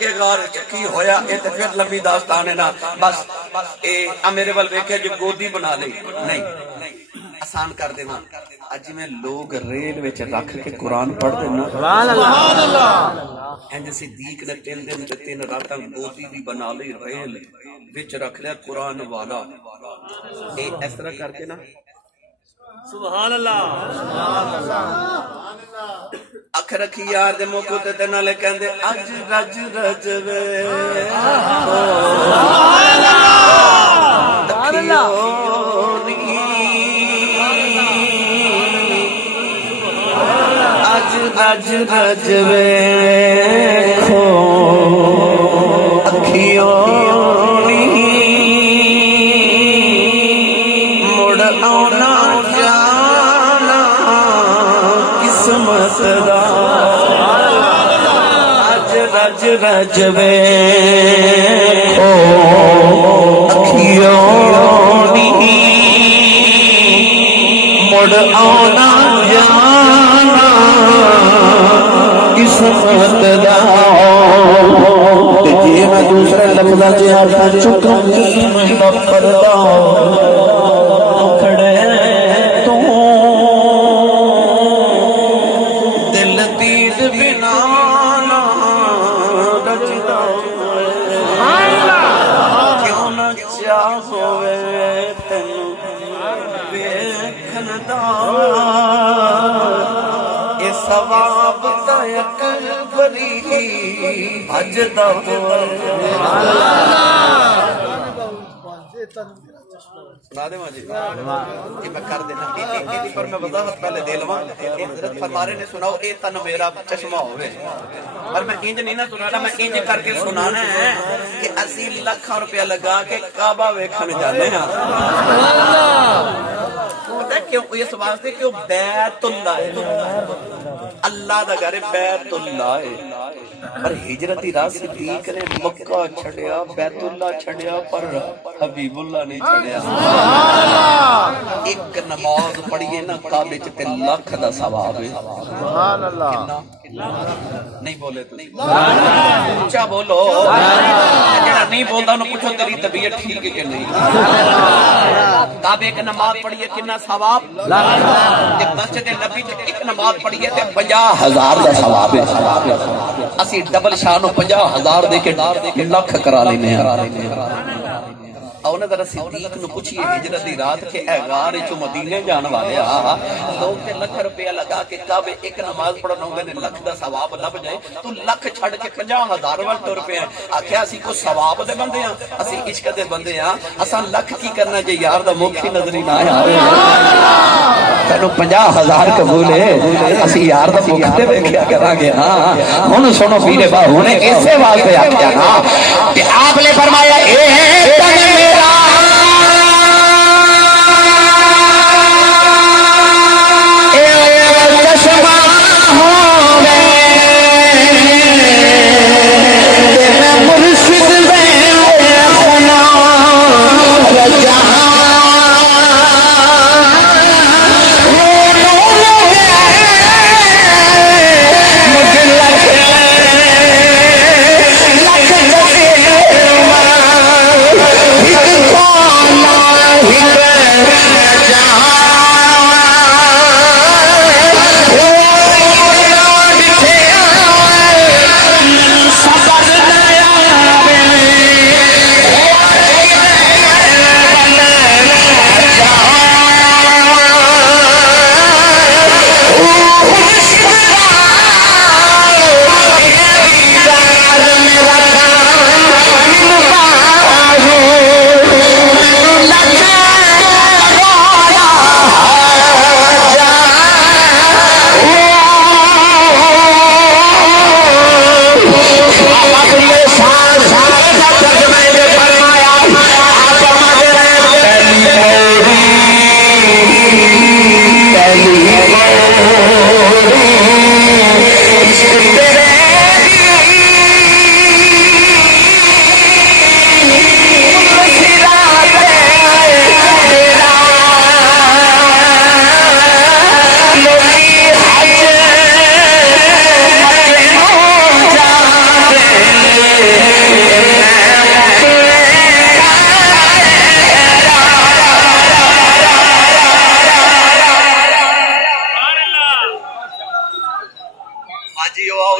کے غار کی ہویا اے تے پھر لمبی داستان ہے نا، بس اے میرے ول ویکھے جو گودی بنا لئی نہیں آسان کر دینا۔ اج میں لوگ ریل وچ رکھ کے قرآن پڑھ دینا سبحان اللہ، انج صدیق نے 3 دن تے 3 راتاں گودی دی بنا لئی ریل وچ رکھ لیا قرآن والا، اے اس طرح کر کے نا سبحان اللہ اکھ رکھی یار دے موقع تے نالے کہندے اج رج رجوے اج رج رجوے کھو اکھیوں مڑ آنا جانا قسمت دا اج رج رجوے کھو اکھیوں مڑ آنا جانا قسمت دا تے جے میں دوسرے لفظاں چ آکھاں چکوں کی میں پردہ کھڑے تو دل دید بنا نہ رجدا کیوں نہ چاہ ہوے تینوں ویکھن دا اے ثواب دا اکبری حج دا سنا دے ماجی یہ میں کر دینا پر میں وضاحت پہلے دے لواں حضرت فرمارے نے سناؤ اے تن میرا چشمہ ہوئے پر میں انج نہیں نہ سنانا میں انج کر کے سنانا ہے کہ اسی لاکھاں روپیہ لگا کے کعبہ ویکھن جانے ہیں پتہ ہے کیوں اس واسطے کہ وہ بیت اللہ ہے اللہ دا گھر بیت اللہ ہے پر ہجرتی راہ صدیق نے مکہ چھڑیا بیت اللہ چھڑیا پر حبیب اللہ نہیں چھڑیا ایک نماز پڑھیے نا کعبے چ تے لاکھ دا ثواب ہے سبحان اللہ نہیں بولے تو اونچا بولو جڑا نہیں بولدا انہوں پوچھو تیری طبیعت ٹھیک ہے کہ نہیں کعبے کی نماز پڑھیے کتنا ثواب تے مسجد نبی چ ایک نماز پڑھیے تے 50,000 دا ثواب ہے اسی ڈبل شانو 50,000 دے کے لاکھ کرا لینے ہیں اور انہیں ذرا صدیق نو پوچھئے ہجرت دی رات کے اے غار چو مدینے جان والے لوگ تے لکھ روپیہ لگا کے کعبے ایک نماز پڑھنا ہوگا نے لکھ دا ثواب لب جائے تو لکھ چھڑ کے 50,000 وال ٹر پے ہیں آکھیا اسی کو ثواب دے بندے ہیں اسی عشق دے بندے ہیں اساں لکھ کی کرنا جے یار دا موکھی نظری نہ آوے تینو 50,000 قبول ہے اسی یار دا موکھ تے ویکھیا کراں گے ہاں ہن سنو پیرے باہو نے ایسے واسطے آکھیا نا کہ آپ نے فرمایا اے تن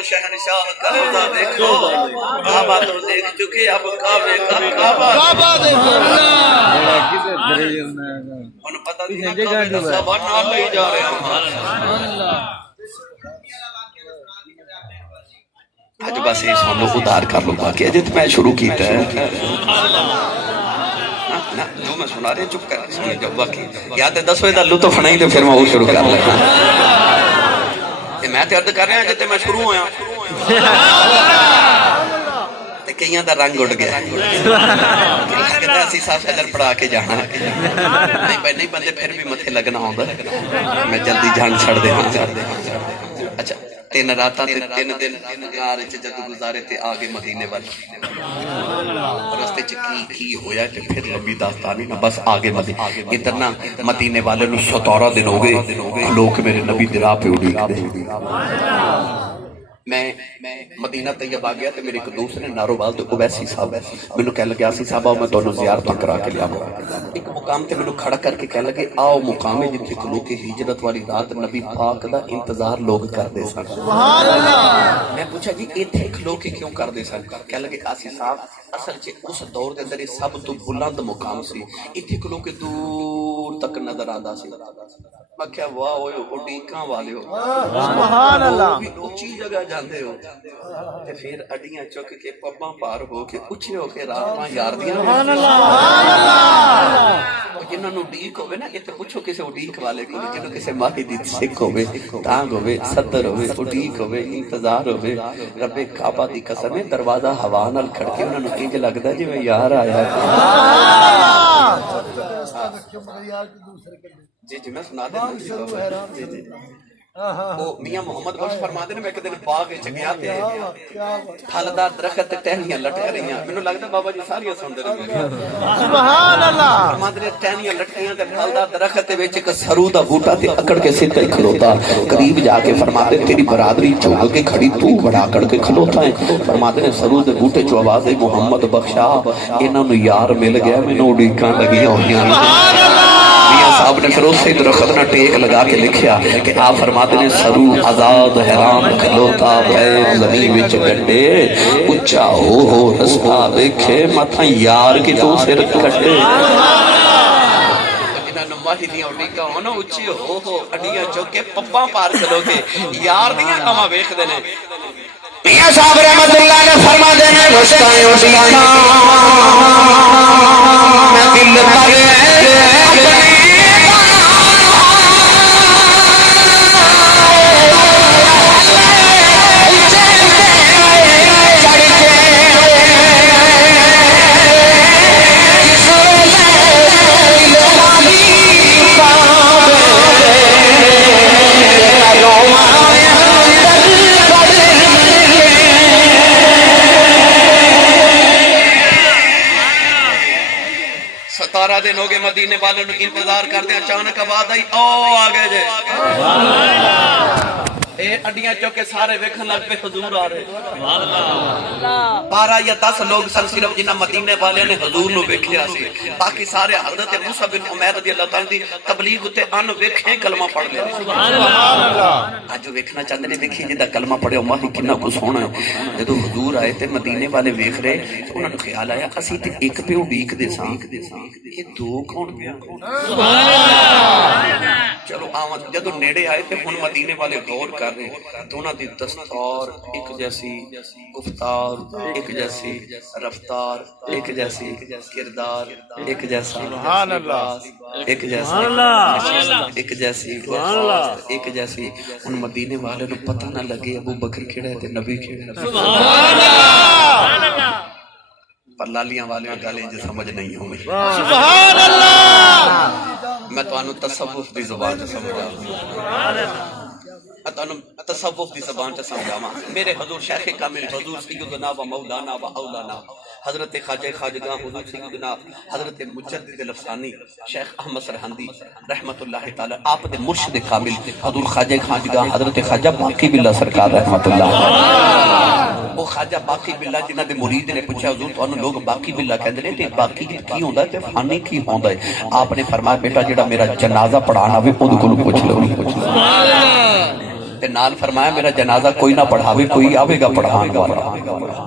شہنشاہ کا روزہ دیکھو کعبہ تو دیکھ چکے اب کعبے کا کعبہ دیکھو انہوں پتہ نہیں کعبے کا سبا نہ لے جا رہے ہیں اج بس یہ سانو ادھار کر لو باقی اجے تو میں شروع کیتا ہے جو میں سنا رہے چپ کر سنی جاؤ باقی یا تے دسو دا لطف نہیں تے پھر میں وہ شروع کر لینا تے میں تے عرض کر رہا جے تے میں شروع ہویا تے کئیاں دا رنگ اڑ گیا لگدا اسی صاحب صدر پڑھا کے جانا نہیں بندے پھر بھی متھے لگنا ہوندا میں جلدی جان چھڑ دے اچھا 3 راتاں تے 3 دن غار وچ جد گزارے تے آگے مدینے والے راستے چ کی ہویا تے پھر لمبی داستانی نہ بس آگے ادھر نہ مدینے والے نو 17 دن ہو گئے لوگ میرے نبی دی راہ پہ اڑی میں مدینہ طیب آ گیا تے میرے ایک دوست نے ناروبال تے اویسی صاحب مینوں کہہ لگا سی صاحب میں تانوں زیارتاں کرا کے لیاواں ایک مقام تے مینوں کھڑا کر کے کہہ لگے آؤ مقام ہے جتھے کھلو کے ہجرت والی رات نبی پاک دا انتظار لوگ کردے سن سبحان اللہ میں پوچھا جی ایتھے کھلو کے کیوں کردے سن کہہ لگے آسی صاحب اصل چ اس دور دے اندر یہ سب تو بلند مقام سی ایتھے کھلو کے دور تک نظر آندا سی میں کہا واہ ہوئے اڈیکاں والے ہو سبحان اللہ اونچی جگہ جاندے ہو تے پھر اڈیاں چک کے پباں پار ہو کے اونچے ہو کے راتاں یار دیاں سبحان اللہ جنہاں نوں اڈیک ہوے نا ایتھے پوچھو کسے اڈیک والے کو جنہوں کسے ماہی دی سکھ ہوے تانگ ہوے صدر ہوے اڈیک ہوے انتظار ہوے رب کعبہ دی قسم ہے دروازہ ہوا نال کھڑکے انہاں نوں انج لگدا جویں یار آیا جی جی میں سنا دیں جی جی وہ میاں محمد بخش فرما دے نے میں ایک دن باغ وچ گیا تے پھلدار درخت تے ٹہنیاں لٹک رہیاں مینوں لگدا بابا جی ساریاں سن دے رہے سبحان اللہ فرما دے ٹہنیاں لٹکیاں تے پھلدار درخت دے وچ ایک سرو دا بوٹا تے اکڑ کے سدھا ہی کھلوتا قریب جا کے فرما دے تیری برادری چوک کے کھڑی تو بڑا اکڑ کے کھلوتا ہے فرما دے سرو دے بوٹے چوں آواز آئی محمد بخشا انہاں نوں یار مل گیا مینوں اڈیکاں لگیاں ہوئیاں سبحان اللہ میاں صاحب نے پھر اسی درخت نہ ٹیک لگا کے لکھیا کہ آپ فرماتے ہیں سرو آزاد حیران کھلوتا پیر زمین وچ گڈے اچا ہو رستا دیکھے ماتھا یار کی تو سر کٹے جنہاں نوں ماہی دیاں اڈیکاں ہونا اچھی ہو اڈیاں چوک کے پپاں پار چلو کے یار دیاں کما ویکھدے نے میاں صاحب رحمت اللہ نے فرما دینے رستہ اڈیکاں میں دل پر دن ہو گئے مدینے والوں نے انتظار کرتے ہیں اچانک آواز آئی او آگے جے اے اڈیاں چوکے سارے ویکھن لگ پہ حضور آ رہے 12 یا 10 لوگ سن صرف جنہاں مدینے والے نے حضور نو ویکھیا سی باقی سارے حضرت موسیٰ بن عمیر رضی اللہ تعالیٰ دی تبلیغ تے ان ویکھیں کلمہ پڑھ لے سبحان اللہ آج جو ویکھنا چاہتے نے ویکھی جدا کلمہ پڑھے ماہی کنا کچھ ہونا ہے جدو حضور آئے تے مدینے والے ویکھ رہے تو انہوں نے خیال آیا اسی تے ایک پہ اڈیک دے ساں یہ دو کون پیا سبحان اللہ چلو آمد جدو نیڑے آئے تے ہن مدینے والے غور کر رہے دونوں دی دستار ایک جیسی گفتار ایک جیسی رفتار ایک جیسی کردار ایک جیسا سبحان اللہ ایک جیسی ایک جیسی ایک جیسی ان مدینے والے نو پتہ نہ لگے ابو بکر کھڑا ہے تے نبی کھڑا ہے سبحان اللہ پر لالیاں والے گالیں جو سمجھ نہیں ہوئی سبحان اللہ میں تو انو تصوف دی زبان سے سمجھا تصوف دی زبان سے سمجھاواں میرے حضور شیخ کامل حضور سیدنا و مولانا و اولانا حضرت خواجہ خواجگاں حضور سیدنا حضرت مجدد الافسانی شیخ احمد سرہندی رحمت اللہ تعالی آپ دے مرشد کامل حضور خواجہ خواجگاں حضرت خواجہ باقی باللہ سرکار رحمت اللہ وہ خواجہ باقی باللہ جنہاں دے مرید نے پوچھا حضور تو لوگ باقی باللہ کہندے نے تے باقی کی ہوندا ہے تے فانی کی ہوندا ہے آپ نے فرمایا بیٹا جڑا میرا جنازہ پڑھانا وے اودے کولوں پوچھ لو تے نال فرمایا میرا جنازہ کوئی نہ پڑھاوے کوئی آوے گا پڑھان والا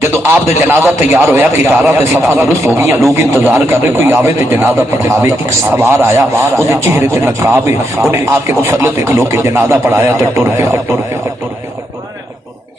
جدو آپ دے جنازہ تیار ہویا کتارہ تے صفحہ درست ہو گیا لوگ انتظار کر رہے کوئی آوے تے جنازہ پڑھاوے ایک سوار آیا انہیں چہرے تے نقاب انہیں آ کے مسلط ایک لوگ کے جنازہ پڑھایا تے ٹر پیا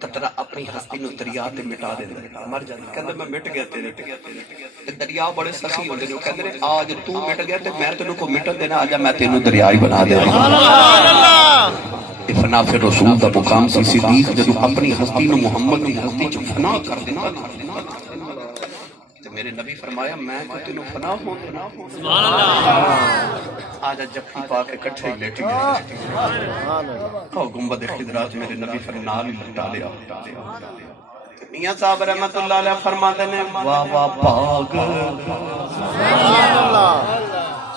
قطرہ اپنی ہستی نو دریا تے مٹا دیندا مر جاندا کہندا میں مٹ گیا تیرے تے دریا بڑے سخی ہوندے نے کہندے نے آج تو مٹ گیا تے میں تینوں کو مٹن دینا آجا میں تینوں دریا ہی بنا دے سبحان اللہ فنا پھر رسول دا مقام سی صدیق جدوں اپنی ہستی نو محمد دی ہستی چ فنا کر دیندا تے میرے نبی فرمایا میں کہ تینوں فنا ہون دینا سبحان اللہ آجا جفی پا کے کٹھے لیٹ گئے سبحان اللہ او گنبد خضرا میرے نبی فرمایا نال لٹا لیا میاں صاحب رحمت اللہ علیہ فرماتے ہیں واہ واہ پاک سبحان اللہ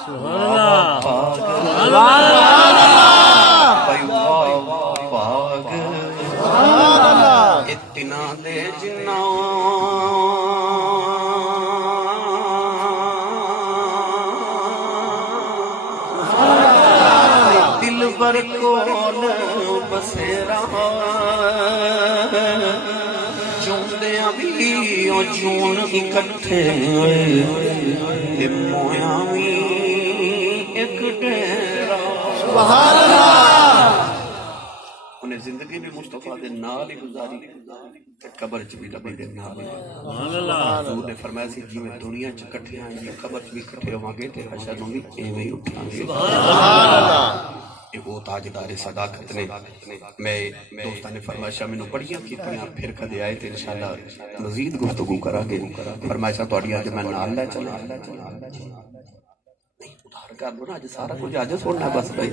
سبحان اللہ سبحان اللہ بھائی واہ واہ پاک سبحان اللہ اتنا دے جنہ دل بر کون بسیرا چوندیاں بھی او چون اکٹھے تے مویاں بھی ایک ڈیرا سبحان اللہ انہیں زندگی بھی مصطفیٰ دے نال ہی گزاری تے قبر چ بھی نبی دے نال سبحان اللہ حضور نے فرمایا سی جی میں دنیا چ کٹھے ہیں جی قبر چ بھی کٹھے ہوں گے تے حشر نوں بھی ایویں ہی اٹھاں گے سبحان اللہ یہ وہ تاجدار صداقت نے میں دوستان نے فرمائشہ میں نے بڑیاں کیتیاں پھر کدے آئے تھے انشاءاللہ مزید گفتگو کرا گے فرمائشہ توڑی آج میں نال لے چلا نہیں ادھار کر دو نا آج سارا کچھ آج سوڑنا بس بھائی